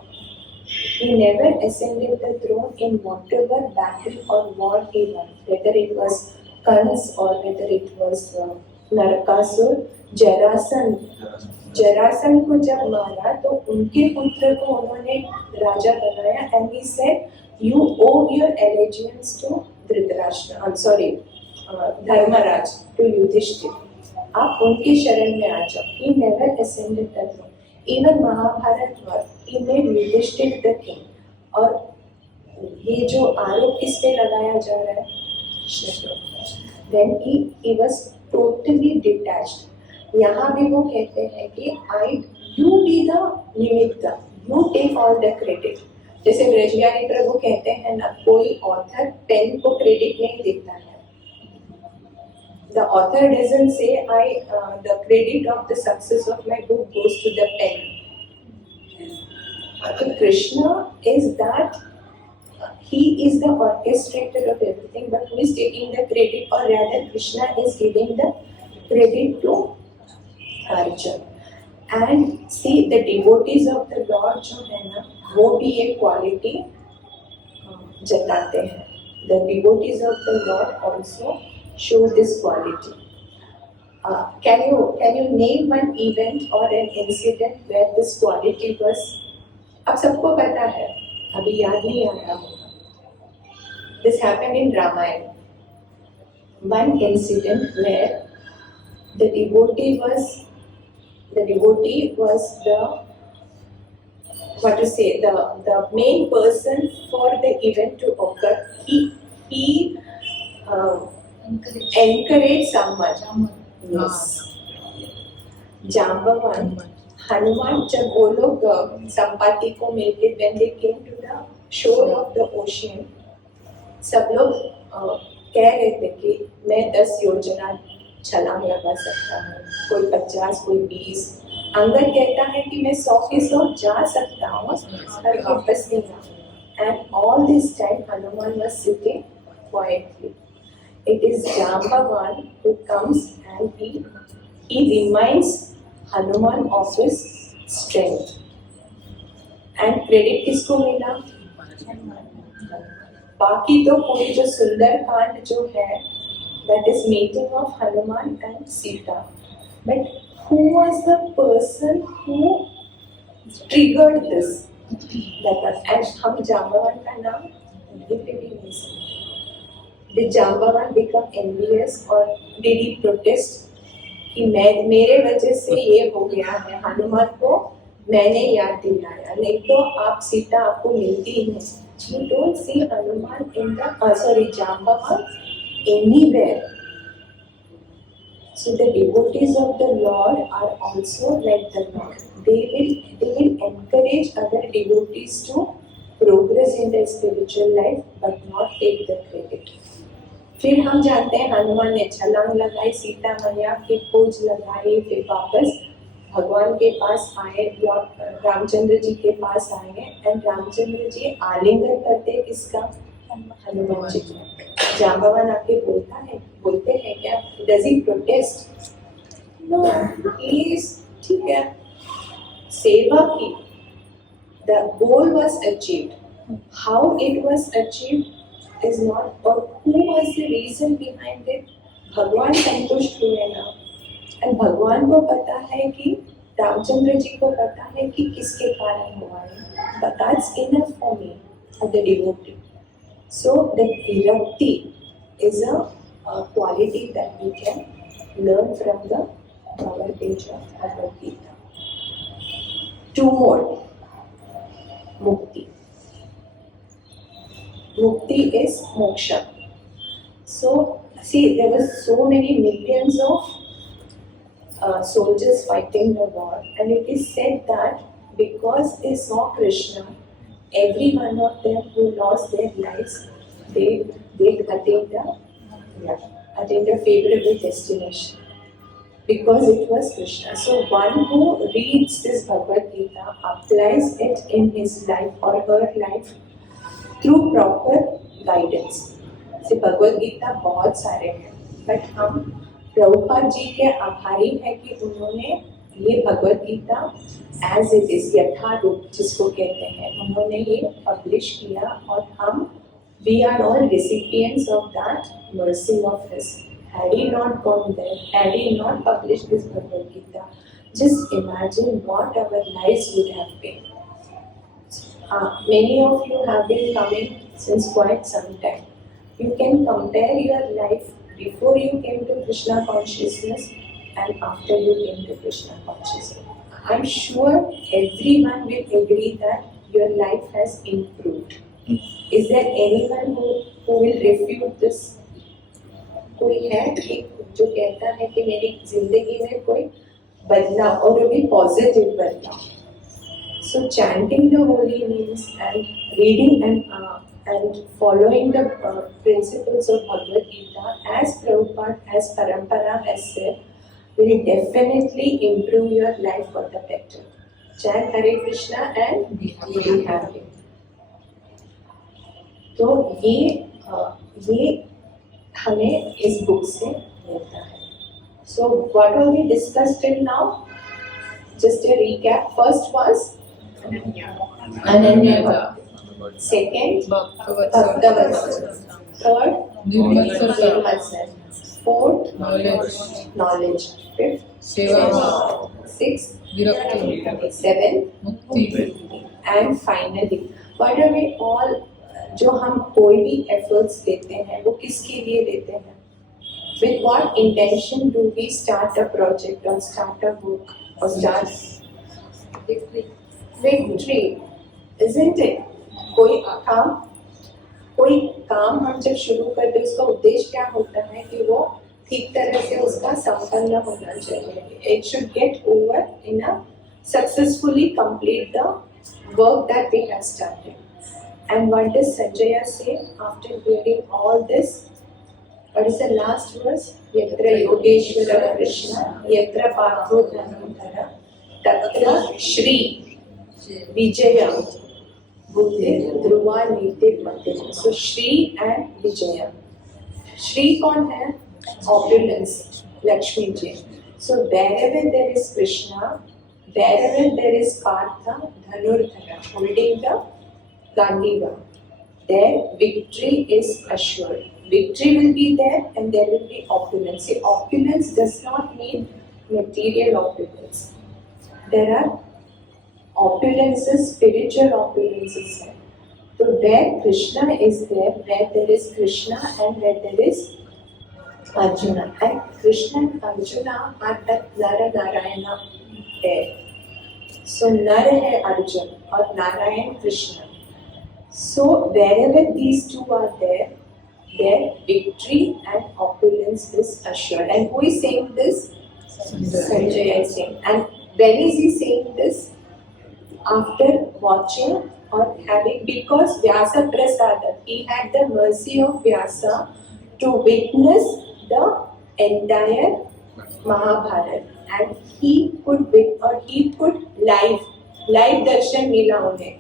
He never ascended the throne in whatever battle or war he won. Whether it was Kans or whether it was Narakasur, Jarasandh को जब मारा तो उनके पुत्र को उन्होंने राजा बनाया, and he said, you owe your allegiance to Dhritarashtra, I'm sorry, Dharmaraj, to Yudhishthir. आप उनके शरण में आ जाओ. He never ascended the throne. Even Mahabharat war, he made Yudhishthir the king. और ये जो आरोप किस पे लगाया जा रहा है? कृष्ण पे. Then he was totally detached. यहाँ भी वो कहते हैं कि you be the निमित्त, you take all the credit. जैसे ब्रजबिहारी प्रभु कहते हैं ना, कोई ऑथर पेन को क्रेडिट नहीं देता है. The author doesn't say the credit of the success of my book goes to the pen. So Krishna is that, he is the orchestrator of everything, but who is taking the credit, or rather Krishna is giving the credit to Arjun. And see, the devotees of the Lord जो है ना, वो भी एक quality जताते हैं. The devotees of the Lord also show this quality. Can you name one event or an incident where this quality was? अब सबको पता है, अभी याद नहीं आ रहा होगा. This happened in Ramayana. One incident where the devotee was the main person for the event to occur. He encouraged someone. Yes. Jambavan, Hanuman, जब वो लोग संपाति को मिलके when they came to the shore of the ocean, सब लोग कह रहे थे कि मैं 10 योजना छलांग लगा सकता हूँ, कोई 50, कोई 20. अंगद कहता है कि मैं 100 के 100 जा सकता हूँ, पर वापस नहीं आऊँ. And all this time Hanuman was sitting quietly. It is Jambavan who comes and he reminds Hanuman of his strength. And credit किसको मिला? बाकी तो पूरी जो सुंदर कांड जो है, that is meeting of Hanuman and Sita. But who was the person who triggered this? And हम जाम्बवान का नाम लिख भी नहीं सकते. Did Jambavan become envious or did he protest? कि मेरे वजह से ये हो गया है, हनुमान को मैंने याद दिलाया, नहीं तो आप सीता आपको मिलती ही नहीं. You don't see Hanuman in the Jambavan anywhere. So the devotees of the Lord are also like the Lord. They will encourage other devotees to progress in their spiritual life, but not take the credit. फिर हम जानते हैं हनुमान ने छलांग लगाई, सीता मैया की खोज लगाई, फिर वापस भगवान के पास आए, रामचंद्र जी के पास आए. एंड रामचंद्र जी आलिंगन करते किसका? हनुमान जी का. जाम्बवान आके बोलते हैं क्या? Does he protest? नो, ठीक है, सेवा की. The goal was achieved. How it was achieved is not, or who was the reason behind it? भगवान संतुष्ट हुए ना. एंड भगवान को पता है कि रामचंद्र जी को पता है कि किसके कारण हुआ है. But that's enough for me as a devotee. So the virakti is a quality that we can learn from the cover page of Bhagavad Gita. 2 more. Mukti. Mukti is moksha. So, see, there were so many millions of soldiers fighting the war, and it is said that because they saw Krishna, every one of them who lost their lives, they attained a favorable destination because it was Krishna. So, one who reads this Bhagavad Gita, applies it in his life or her life through proper guidance. से भगवद गीता बहुत सारे हैं, but हम प्रभुपाद जी के आभारी हैं कि उन्होंने ये Bhagavad Gita as it is, यथारूप जिसको कहते हैं, उन्होंने ये पब्लिश किया. और हम we are all recipients of that mercy of his. Had he not gone there, had he not published this Bhagavad Gita, just imagine what our lives would have been. Many of you have been coming since quite some time. You can compare your life before you came to Krishna consciousness and after you came to Krishna consciousness. I'm sure everyone will agree that your life has improved. Is there anyone who will refute this? कोई है कि जो कहता है कि मेरी जिंदगी में कोई बदलाव, और वो भी पॉजिटिव बदलाव? So chanting the holy names and reading and following the principles of Bhagavad Gita as Prabhupada, as Parampara has said, will definitely improve your life for the better. Chant Hare Krishna and be happy. तो ये हमें इस book से मिलता है. So what all we discussed till now? Just a recap. First was Ananya Bhakti. Second, Bhakta Vatsal. Third, Nirmal. Fourth, knowledge. Fifth, Seva. Sixth, Seventh, Mukti. And finally, what are we all जो हम कोई भी efforts देते हैं वो किसके लिए देते हैं? With what intention do we start a project or start a book or start victory, isn't it? कोई काम हम जब शुरू करते हैं उसका उद्देश्य क्या होता है कि वो ठीक तरह से उसका संपन्न होना चाहिए. It should get over in a successfully complete the work that we have started. And what does Sanjaya say after hearing all this? What is the last verse? Yatra Yogeshwara Krishna, Yatra Partho Dhanantara, Tatra Shri Vijaya Buddhe Dhruva Niti Mate. So Shri and Vijaya. Shri कौन है? Opulence, Lakshmi ji. So wherever there is Krishna, wherever there is Partha Dhanurdhara holding the Gandiva, there victory is assured. Victory will be there and there will be opulence. See, opulence does not mean material opulence. There are opulences, spiritual opulences. So where Krishna is there, where there is Krishna and where there is Arjuna. And Krishna and Arjuna are that Nara Narayana pair. So Nara hai Arjun or Narayan Krishna. So wherever these two are there, their victory and opulence is assured. And who is saying this? Sanjaya is saying. And when is he saying this? After watching or having, because Vyasa Prasada, he had the mercy of Vyasa to witness the entire Mahabharata. And he could live darshan mila unhe.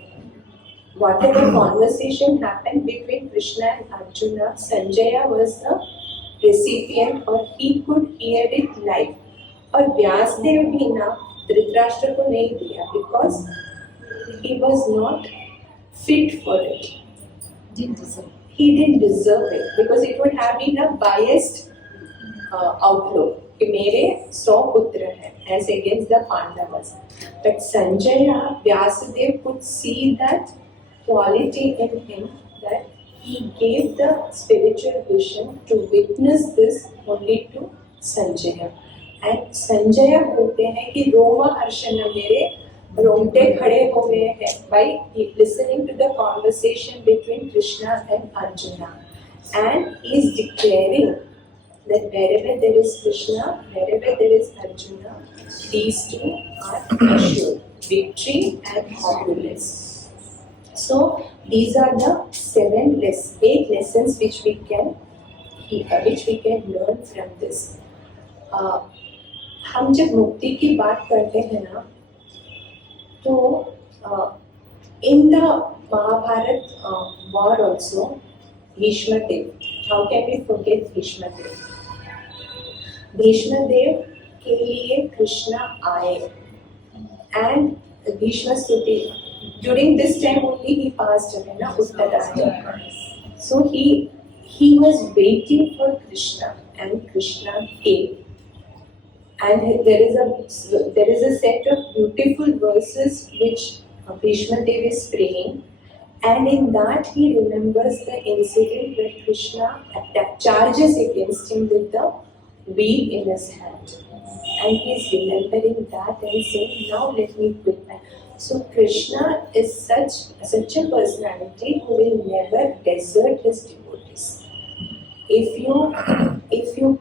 Whatever conversation happened between Krishna and Arjuna, Sanjaya was the recipient or he could hear it live. और व्यासदेव भी ना धृतराष्ट्र को नहीं दिया because he was not fit for it. He didn't deserve it because it would have been a biased outlook. कि मेरे 100 पुत्र हैं as against the Pandavas. But Sanjaya, Vyasadeva could see that quality in him that he gave the spiritual vision to witness this only to Sanjaya. And Sanjaya बोलते हैं कि रोमा हर्षण मेरे रोंगटे खड़े हो गए हैं by listening to the conversation between Krishna and Arjuna. And he is declaring that wherever there is Krishna, wherever there is Arjuna, these two are assured victory and opulence. So these are the 8 lessons which we can learn from this. हम जब मुक्ति की बात करते हैं ना, तो in the Mahabharata war also, Bhishma Dev. How can we forget Bhishma Dev? Bhishma Dev के लिए कृष्णा आए and Bhishma Stuti. During this time only he passed away, na Uttarashtra. So he was waiting for Krishna and Krishna came. And there is a set of beautiful verses which Bhishma Dev is praying, and in that he remembers the incident where Krishna charges against him with the wheel in his hand. And he is remembering that and saying, now let me quit that. So Krishna is such a personality who will never desert his devotees. If you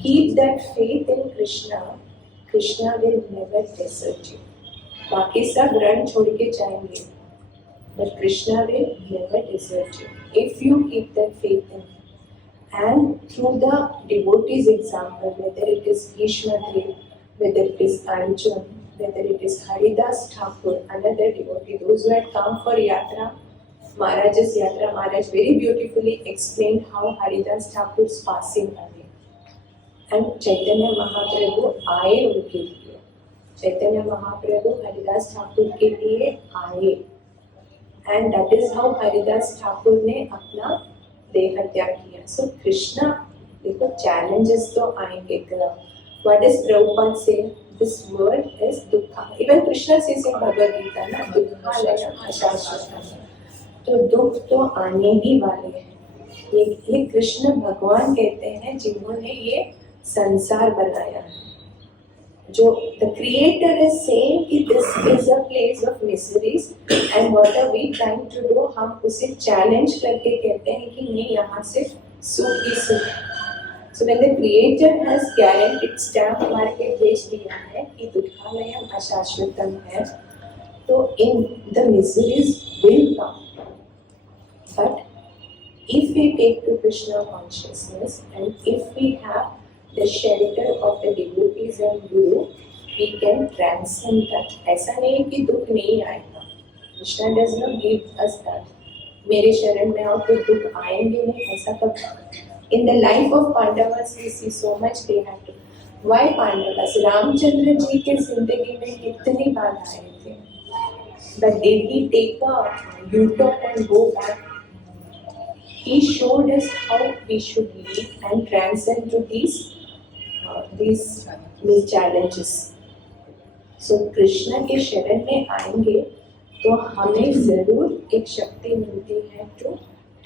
keep that faith in Krishna, Krishna will never desert you. बाकी सब रण छोड़ के जाएंगे, but Krishna will never desert you if you keep that faith in him. And through the devotees' example, whether it is Bhishma Dev, whether it is Arjuna, whether it is Haridas Thakur, another devotee, those who had come for Yatra, Maharaj's Yatra, Maharaj very beautifully explained how Haridas Thakur's passing away. And Chaitanya Mahaprabhu आए उनके लिए, Chaitanya Mahaprabhu Haridas Thakur के लिए आए. And that is how Haridas Thakur ने अपना देह त्याग किया. So Krishna, देखो challenges तो आएंगे. What does Prabhupada say? This world is dukkha. Even Krishna says in Bhagavad Gita, na dukkha laya ashashvata. तो दुख तो आने ही वाले हैं। ये कृष्ण भगवान कहते हैं जिन्होंने ये संसार बनाया है। जो the creator is saying कि this is a place of miseries and what are we trying to do, हम उसे challenge करके कहते हैं कि नहीं, यहाँ से सुख ही सुख। So when the creator has guaranteed stamp मार के भेज दिया है कि दुखालयम अशाश्वतम है, तो in the miseries will come, but if we take to Krishna consciousness and if we have the shelter of the devotees and guru, we can transcend that. ऐसा नहीं है कि दुख नहीं आएगा. Krishna does not give us that. मेरे शरण में आओ तो दुख आएंगे नहीं, ऐसा कब? In the life of Pandavas we see so much they had to. Why Pandavas? Ramchandra ji के जिंदगी में कितनी बाधाएं थे. But did he take a U-turn and go back? He showed us how we should live and transcend to these challenges. So Krishna के शरण में आएंगे तो हमें जरूर एक शक्ति मिलती है to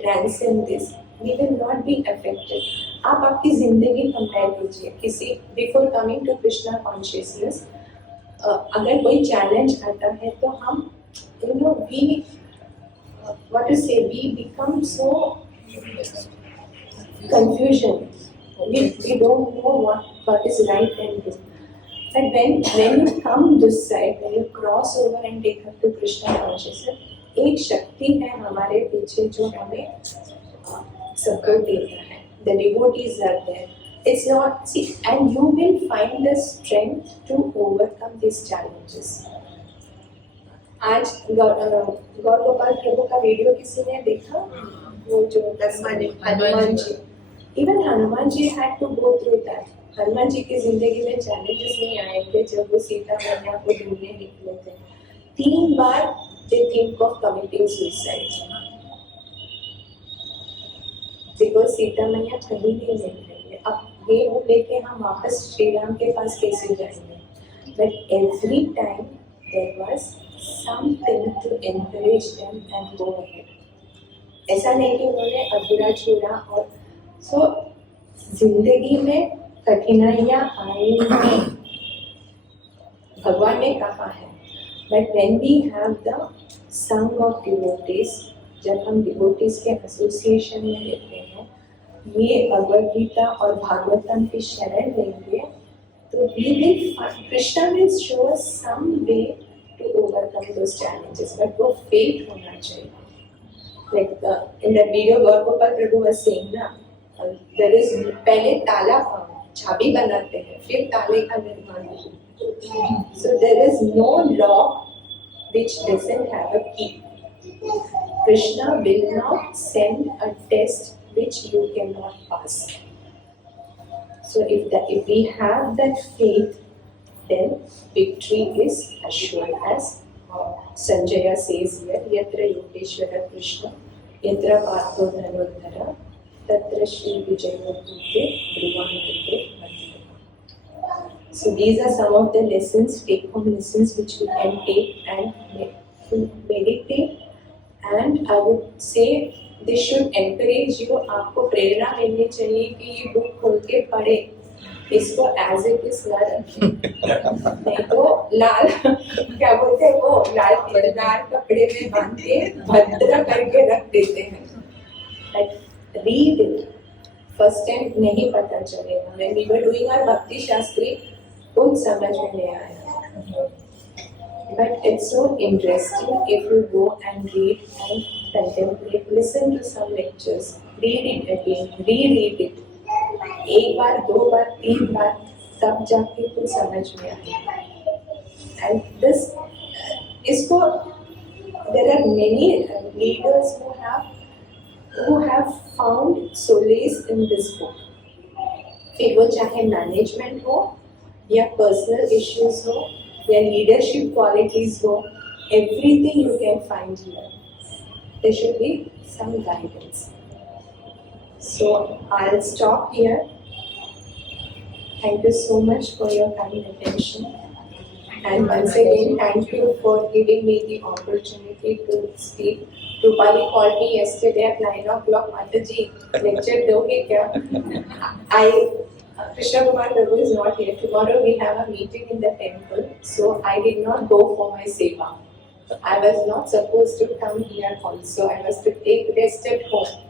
transcend this. We will not be affected. आप आपकी जिंदगी कंपेयर कीजिए किसी before coming to Krishna consciousness. अगर कोई चैलेंज आता है तो हम we what to say, we become so confusion. We don't know what is right and wrong. But when you come this side, when you cross over and take up to Krishna consciousness, एक शक्ति है हमारे पीछे जो हमें support देता है. The devotees are there. It's not, see, and you will find the strength to overcome these challenges. आज गौर गोपाल प्रभु का वीडियो किसी ने देखा? वो जो Hanuman ji, even Hanuman ji had to go through that. Hanuman ji की जिंदगी में challenges नहीं आए थे जब वो सीता मैया को ढूंढने निकले थे. 3 बार they think of committing suicide because Sita मैया कहीं भी नहीं रही है. अब ये वो लेके हम वापस श्री राम के पास कैसे जाएंगे? But every time there was something to encourage them and go ahead. ऐसा नहीं कि उन्होंने अधूरा छोड़ा. और so जिंदगी में कठिनाइयाँ आएंगी, भगवान ने कहा है. But when we have the song of devotees, जब हम devotees के association में रहते हैं, ये भगवद गीता और भागवतम की शरण लेंगे, तो we will find, Krishna will show us some way to overcome those challenges, but वो faith होना चाहिए. Like in the video Gaur Gopal Prabhu was saying ना, there is पहले ताला चाबी बनाते हैं, फिर ताले का निर्माण होता है. So there is no lock which doesn't have a key. Krishna will not send a test which you cannot pass. So if we have that faith, then victory is assured, as Sanjaya says here, Yatra Yogeshwara Krishna, Yatra Partho Dhanodhara, Tatra Shri Vijayamurthe Dhruvanite. So these are some of the lessons, take-home lessons, which we can take and meditate. And I would say this should encourage you. आपको प्रेरणा मिलनी चाहिए कि ये book खोल के पढ़े, इसको as it is ना रखें. नहीं तो लाल क्या बोलते हैं वो लाल कपड़े में बांध के भद्रा करके रख देते हैं. But read it. First time नहीं पता चलेगा. When we were doing our Bhakti Shastri, कुछ समझ में नहीं आया. But it's so interesting if you go and read and contemplate, listen to some lectures, read it again, reread it. एक बार, 2 बार, 3 बार, तब जाके कुछ समझ में आएगा. And this, इसको, there are many leaders who have found solace in this book. फिर वो चाहे मैनेजमेंट हो या पर्सनल इश्यूज हो या लीडरशिप क्वालिटीज हो, everything you can find here. There should be some guidance. So I'll stop here. Thank you so much for your kind attention. And once again, thank you for giving me the opportunity to speak. Rupali called me yesterday at 9 o'clock. Mataji, lecture doge kya? Krishna Kumar Prabhu is not here. Tomorrow we have a meeting in the temple, so I did not go for my seva. I was not supposed to come here also. I was to take rest at home.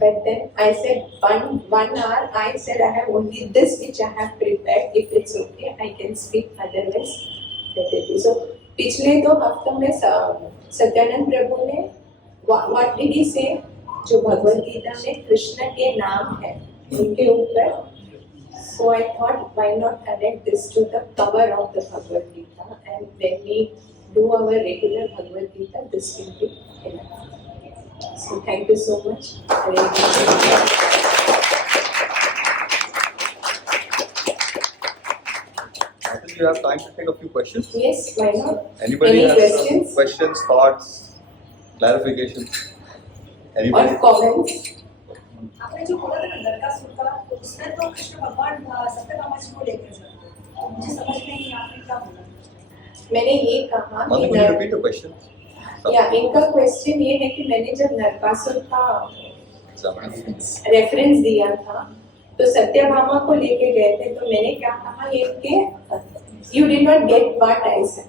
But then I said one hour. I said I have only this which I have prepared. If it's okay, I can speak. Otherwise, let it be. So पिछले 2 हफ्तों में सत्यानंद प्रभु ने what did he say? जो भगवद गीता में कृष्ण के नाम है उनके ऊपर. So I thought, why not connect this to the cover of the Bhagavad Gita, and when we do our regular Bhagavad Gita, this will be enough. So thank you so much. I really appreciate it. I think you have time to take a few questions. Yes, why not? Anybody Any has questions? questions, thoughts, clarifications? Anybody? Or comments? आपने जो बोला था ना नरकासुर का, तो उसमें तो कृष्ण भगवान सत्यभामा जी को लेकर जाते हैं. तो मुझे समझ में नहीं आपने क्या बोला. मैंने ये कहा Mother, कि could you repeat the question? या इनका क्वेश्चन ये है कि मैंने जब नरकासुर का Example. रेफरेंस दिया था तो सत्यभामा को लेके गए थे, तो मैंने क्या कहा ये कि you did not get what I said.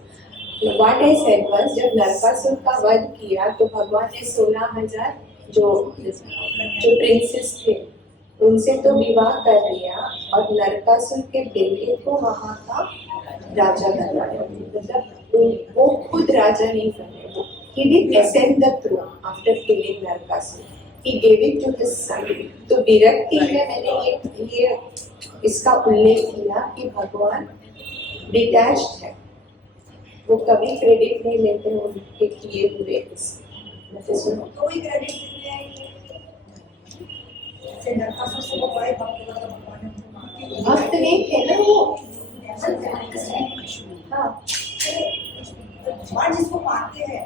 What I said was जब नरकासुर का वध किया तो भगवान ने 16,000 जो प्रिंसेस थे उनसे तो विवाह कर लिया और नरकासुर के बेटे को वहां का राजा बनाया. मतलब वो खुद राजा नहीं बने. He did ascend the throne after killing Narkasur. He gave it to his son. तो विरक्ति में मैंने ये इसका उल्लेख किया कि भगवान डिटैच्ड है. वो कभी क्रेडिट नहीं लेते उनके किए हुए. कोई क्रेडिट नहीं है. ऐसे नरकासुर से वो बड़े भक्त था, भगवान ने उनको मार दिया. भक्त नहीं थे ना वो. हाँ, भगवान जिसको मारते हैं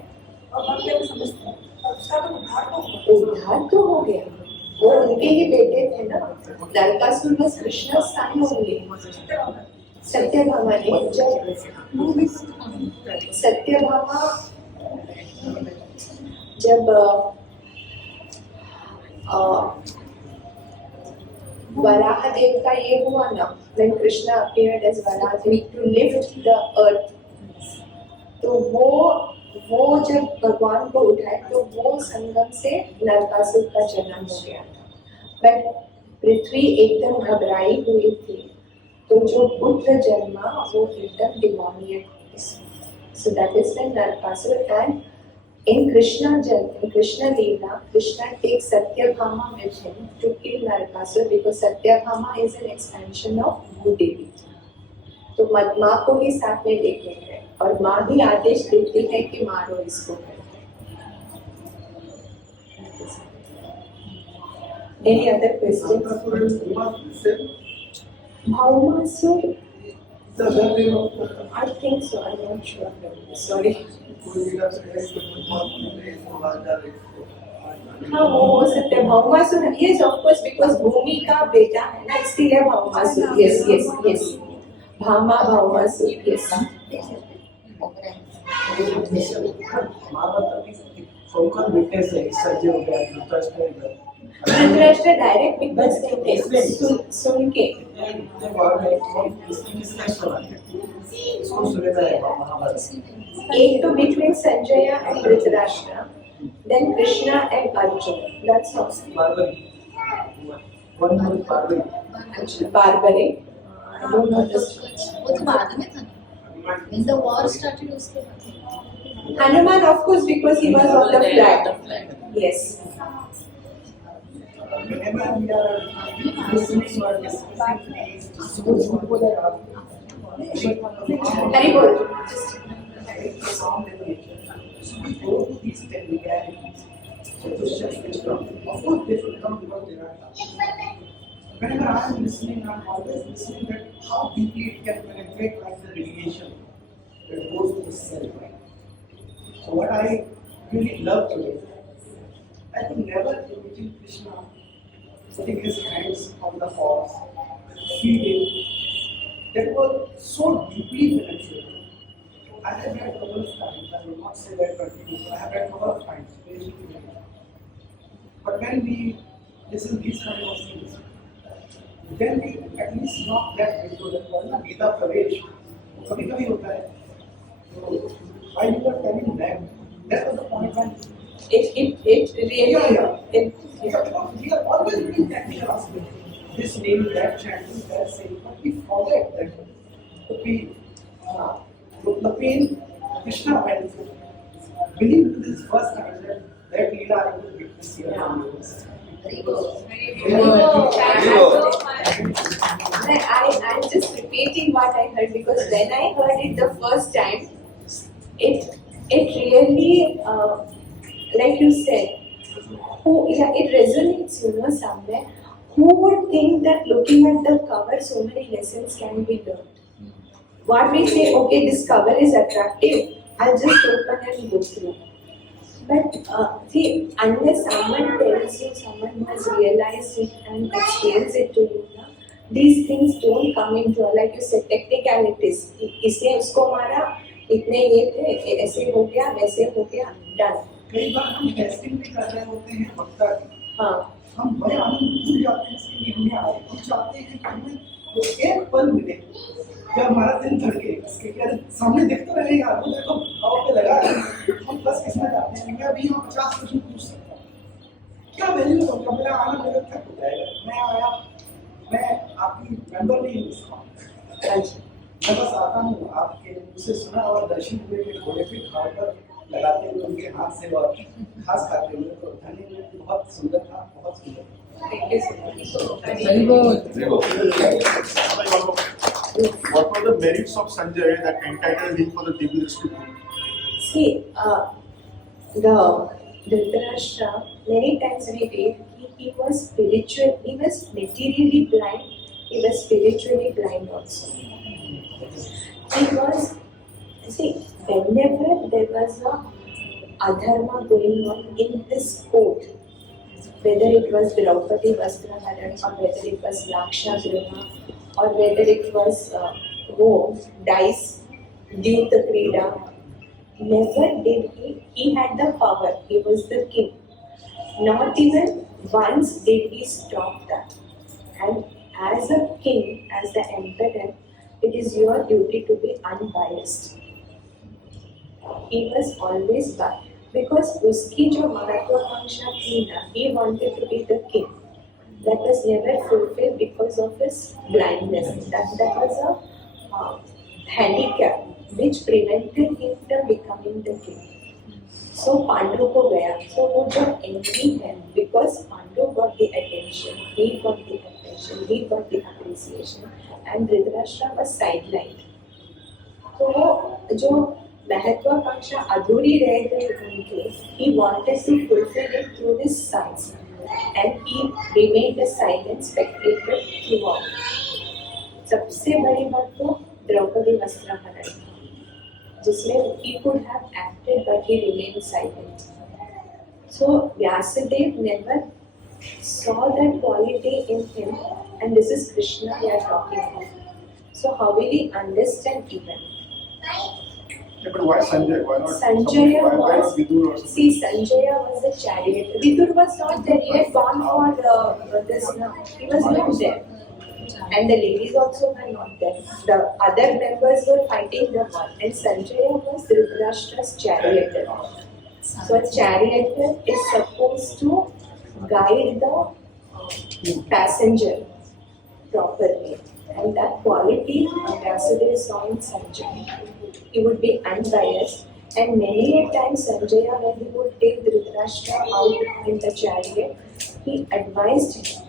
और भक्त को समझते हैं, और उसका तो उद्धार तो उद्धार तो हो हो. गया. वो उनके ही बेटे थे ना. Narakasura was Krishna's son only. Satyabhama ने जब वराह देव का ये हुआ ना, when Krishna appeared as Varaha to lift the earth, तो वो जब भगवान को उठाए तो वो संगम से नरकासुर का जन्म हो गया था. बट पृथ्वी एकदम घबराई हुई थी, तो जो पुत्र जन्मा वो एकदम डिमोनियक हो. So that is when Narkasur, and in Krishna Leela, Krishna takes Satyabhama with him to kill Narkasur because Satyabhama is an expansion of Bhudevi. तो माँ को ही साथ में लेके गए और माँ भी आदेश देती है कि मारो इसको. Any other questions? Bhaumasur? I think so. I'm not sure. Sorry. हाँ वो हो सकते हैं. Bhaumasur, yes of course, because भूमि का बेटा है ना, इसलिए Bhaumasur. Yes. Bhama Bhaumasur. Yes. Dhritarashtra direct witness नहीं थे, सुन के. एक तो between Sanjay and Dhritarashtra, then Krishna and Arjuna. That's all. Barbary. I don't know this. वो तो बाद में था ना. When the war started उसके बाद. Hanuman, of course, because he was on the flag. Yes. Hari bol. Whenever I am listening, I am always listening that how deeply it can penetrate like the radiation that goes to the cell. So what I really love today, I could never imagine Krishna putting his hands on the horse, feeding, that were so deeply penetrating. I have read a couple of times, I will not say that continuously, I have read a couple of times, basically. But when we listen these kind of things, then we at least not get into the word Gita Pravesh. कभी कभी होता है. So, while you were telling them, that was the point when It really, it, we are always doing technical aspect. This name, that chanting, that saying, but we forget that the pain Krishna went through. Believe it is first time that Leela I will witness here. I'm just repeating what I heard because when I heard it the first time, it really, like you said, it resonates, somewhere. Who would think that looking at the cover, so many lessons can be learned? What we say, okay, this cover is attractive, I'll just open and go through. But see, unless someone tells you, someone has realized it and explains it to you, these things don't come into, like you said, technicalities. इसे उसको मारा, इतने ये थे, ऐसे हो गया, वैसे हो गया, done. कई बार हम टेस्टिंग भी कर रहे होते हैं वक्ता की. हाँ. हम बड़े आनंद भूल जाते हैं इसके लिए हमें आए. हम चाहते हैं कि हमें वो एक पल मिले जब हमारा दिल धड़के इसके यार सामने दिखता रहेगा वो देखो भाव पे लगा है. हम बस इसमें जाते हैं. मैं अभी यहाँ 50 क्वेश्चन पूछ सकता हूँ. क्या वैल्यू होगा? मेरा आना मेरा तक हो जाएगा. मैं आया, मैं आपकी मेंबर नहीं हूँ इसका. मैं बस आता हूँ आपके मुझसे सुना और दर्शन हुए के घोड़े पे खाड़ पर लगाते हुए उनके हाथ से और घास खाते हुए. तो धन्यवाद, बहुत सुंदर था, बहुत सुंदर. Very good. What were the merits of Sanjay that entitled him for the Devils to do? See, the Dhritarashtra, many times we read, he was spiritual, he was materially blind, he was spiritually blind also. He was, see, whenever there was a adharma going on in this court, whether it was Draupadi Vastraharan or whether it was Lakshagriha or whether it was dice, Dyuta Krida, never did he had the power, he was the king. Not even once did he stop that. And as a king, as the emperor, it is your duty to be unbiased. He was always biased. Because uski jo mahत्वाकांक्षा थी ना, he wanted to be the king. That was never fulfilled because of his blindness. That was a handicap which prevented him from becoming the king. So Pandu को गया. So वो जो envy है, because Pandu got the attention, he got the attention, he got the appreciation, and Dhritarashtra was sidelined. तो जो महत्वाकांक्षा अधूरी रह गई उनके, he wanted to fulfill it through his sons, and he remained a silent spectator throughout. सबसे बड़ी बात तो द्रौपदी वस्त्राहरण, जिसमें he could have acted but he remained silent. So Vyasadeva never saw that quality in him, and this is Krishna we are talking about. So how will he understand even? Yeah, but why Sanjay? Why not Sanjaya somebody? Why not was, Vidur or something? see, Sanjaya was the chariot. Vidur was not there, he had gone for this now. He was not there. And the ladies also were not there. The other members were fighting the war. And Sanjaya was Dhritarashtra's charioteer. So a charioteer is supposed to guide the passenger properly. And that quality Vyasadeva saw in Sanjaya. He would be unbiased, and many a time Sanjaya, when he would take Dhritarashtra out in the chariot, he advised him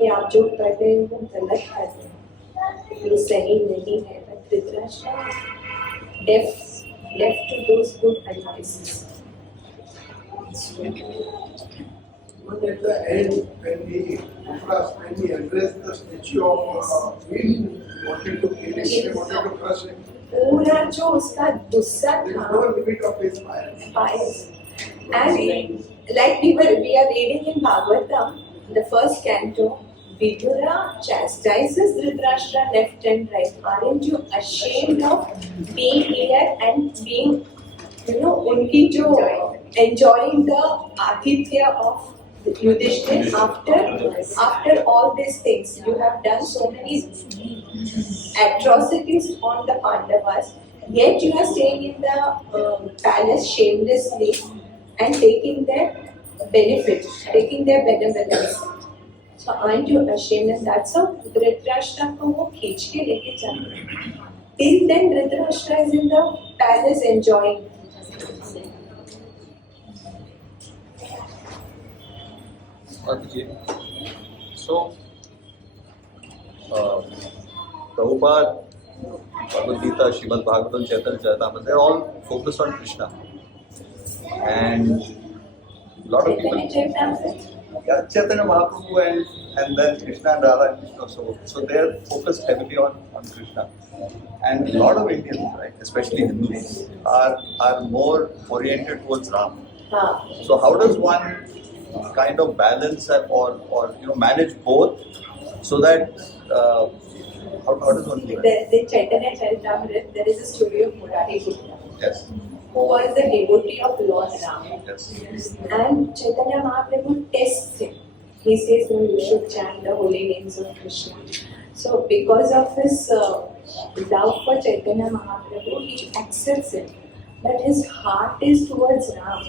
कि आप जो कर रहे हो वो गलत कर रहे हो, ये सही नहीं है. But Dhritarashtra deaf to those good advices. But at the end, when we addressed the statue of Queen, wanted to kill him, wanted to crush him, पूरा जो उसका गुस्सा there is था, no limit of his fire. fires. And like we are reading in Bhagavatam, the first canto, Vidura chastises Dhritarashtra left and right. Aren't you ashamed of being here and being, unki jo enjoying the atithya of Yudhishthir after all these things? You have done so many atrocities on the Pandavas, yet you are staying in the palace shamelessly and taking their benefit, taking their benevolence. So aren't you ashamed? And that's how Dhritarashtra को वो खींच के लेके जाते हैं. Till then Dhritarashtra is in the palace enjoying. So, Prabhupada, Bhagavad Gita, Srimad Bhagavatam, Chaitanya Charitamrita, they're all focused on Krishna. And a lot of people. Yeah, Chaitanya Mahaprabhu and then Krishna and Radha and Krishna. So they're focused heavily on Krishna. And a lot of Indians, right, especially Hindus, are more oriented towards Ram. So how does one kind of balance or manage both so that how does one do it? The Chaitanya Charitamrita, there is a story of Murari Gupta, Yes. who was the devotee of Lord Ram. Yes. And Chaitanya Mahaprabhu tests him. He says, no, you should chant the holy names of Krishna. So because of his love for Chaitanya Mahaprabhu, he accepts it. But his heart is towards Ram.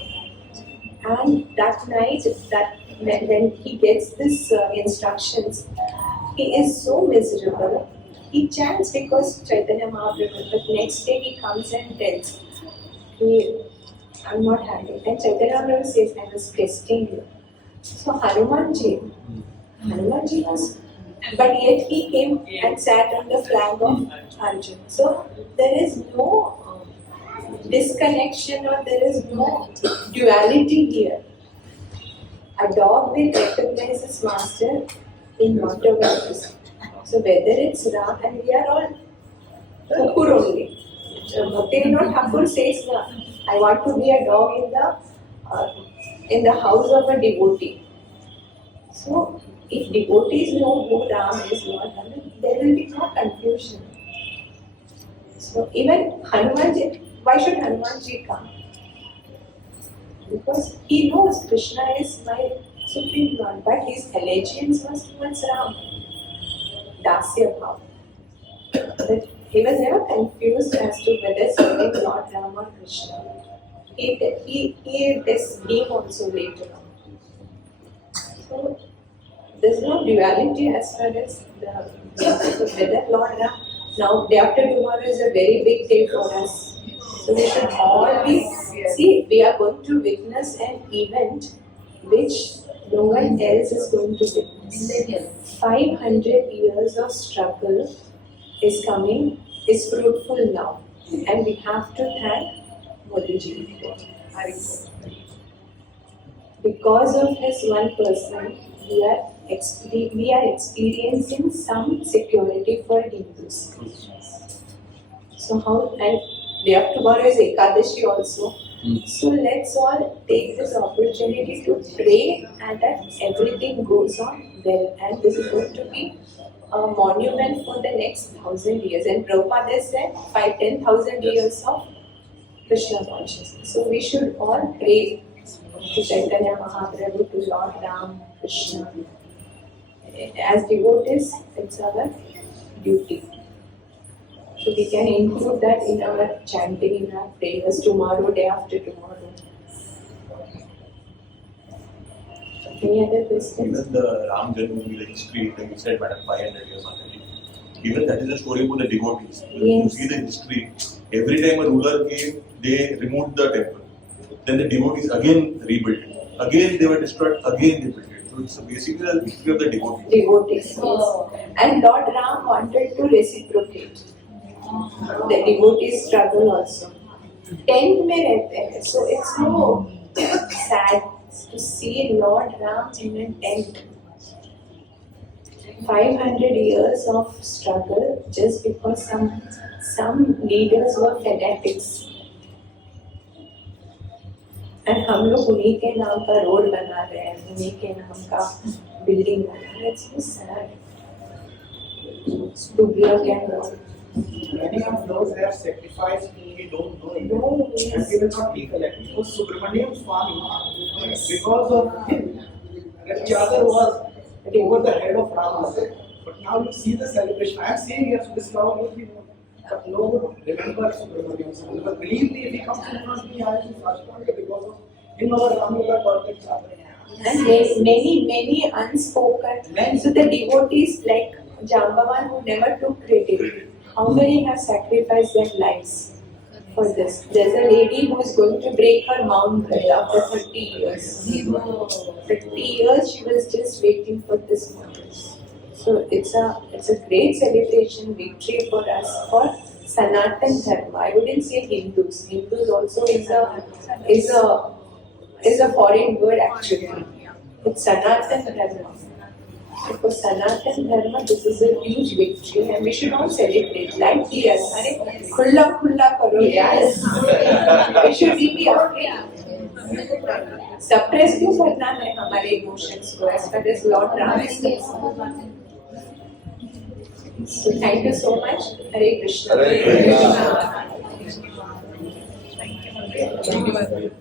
And that night, when he gets this instructions, he is so miserable. He chants because Chaitanya Mahaprabhu, but next day he comes and tells, I'm not happy. And Chaitanya Mahaprabhu says, I was testing you. So Hanumanji was, but yet he came and sat on the flank of Arjuna. So there is no disconnection or there is no duality here. A dog will recognize his master in whatever it is. So whether it's Ram, and we are all Thakur only. Bhaktivinoda Thakur says, I want to be a dog in the house of a devotee. So if devotees know who Ram is, there will be no confusion. So even Hanumanji, why should Hanumanji come? Because he knows Krishna is my Supreme Lord, but his allegiance was towards Ram. Dasya Bhav. But he was never confused as to whether serving Lord Ram or Krishna. He this game also later on. So there's no duality as far as whether Lord Ram. Now day after tomorrow is a very big day for us. So we should all we are going to witness an event which no one else is going to witness. 500 years of struggle is fruitful now. And we have to thank Modiji. Because of his one person, we are experiencing some security for Hindus. So how, and day after tomorrow is Ekadashi also. So let's all take this opportunity to pray and that everything goes on well. And this is going to be a monument for the next 1,000 years. And Prabhupada said 10,000 years of Krishna consciousness. So we should all pray to Chaitanya Mahaprabhu, to Lord Ram, Krishna. As devotees, it's our duty. So we can include that in our chanting, in our prayers tomorrow, day after tomorrow. Any other questions? Even the Ram Janmabhoomi, the history that you said, Madam, 500 years already. Even that is a story about the devotees. Yes. You see the history. Every time a ruler came, they removed the temple. Then the devotees again rebuilt it. Again they were destroyed, again they built it. So it's basically the history of the devotees. Devotees, yes. And Lord Ram wanted to reciprocate. The devotees struggle also. Tent mein rehte hain. So it's so sad to see Lord Ram in a tent. 500 years of struggle just because some leaders were fanatics. And हम लोग उन्हीं के नाम का road बना रहे हैं, उन्हीं के नाम का बिल्डिंग बना रहे हैं. It's so sad. Dublin and all. Many of those have sacrificed whom we don't know. No, And we will not recollect. So Subramaniam Swami, because of him, that chadar was over the head of Rama. But now you see the celebration. I am saying yes, this now will be known. But no one remembers Subramaniam Swami. But believe me, if he comes in front of me, I will respond because of him, our Rama got the chadar. And there's many unspoken. So the devotees like Jambavan who never took credit, how many have sacrificed their lives for this? There's a lady who is going to break her mountain after 30 years. 30 years she was just waiting for this moment. So it's a great celebration, victory for us, for Sanatan Dharma. I wouldn't say Hindus. Hindus also is a foreign word actually. It's Sanatan Dharma. So for Sanatan Dharma, this is a huge victory and we should all celebrate. Like this, अरे खुला करो यार. We should be afraid. Suppress क्यों करना है हमारे emotions को? As far as Lord Ram is concerned. So thank you so much. Hare Krishna. Hare Krishna. Thank you.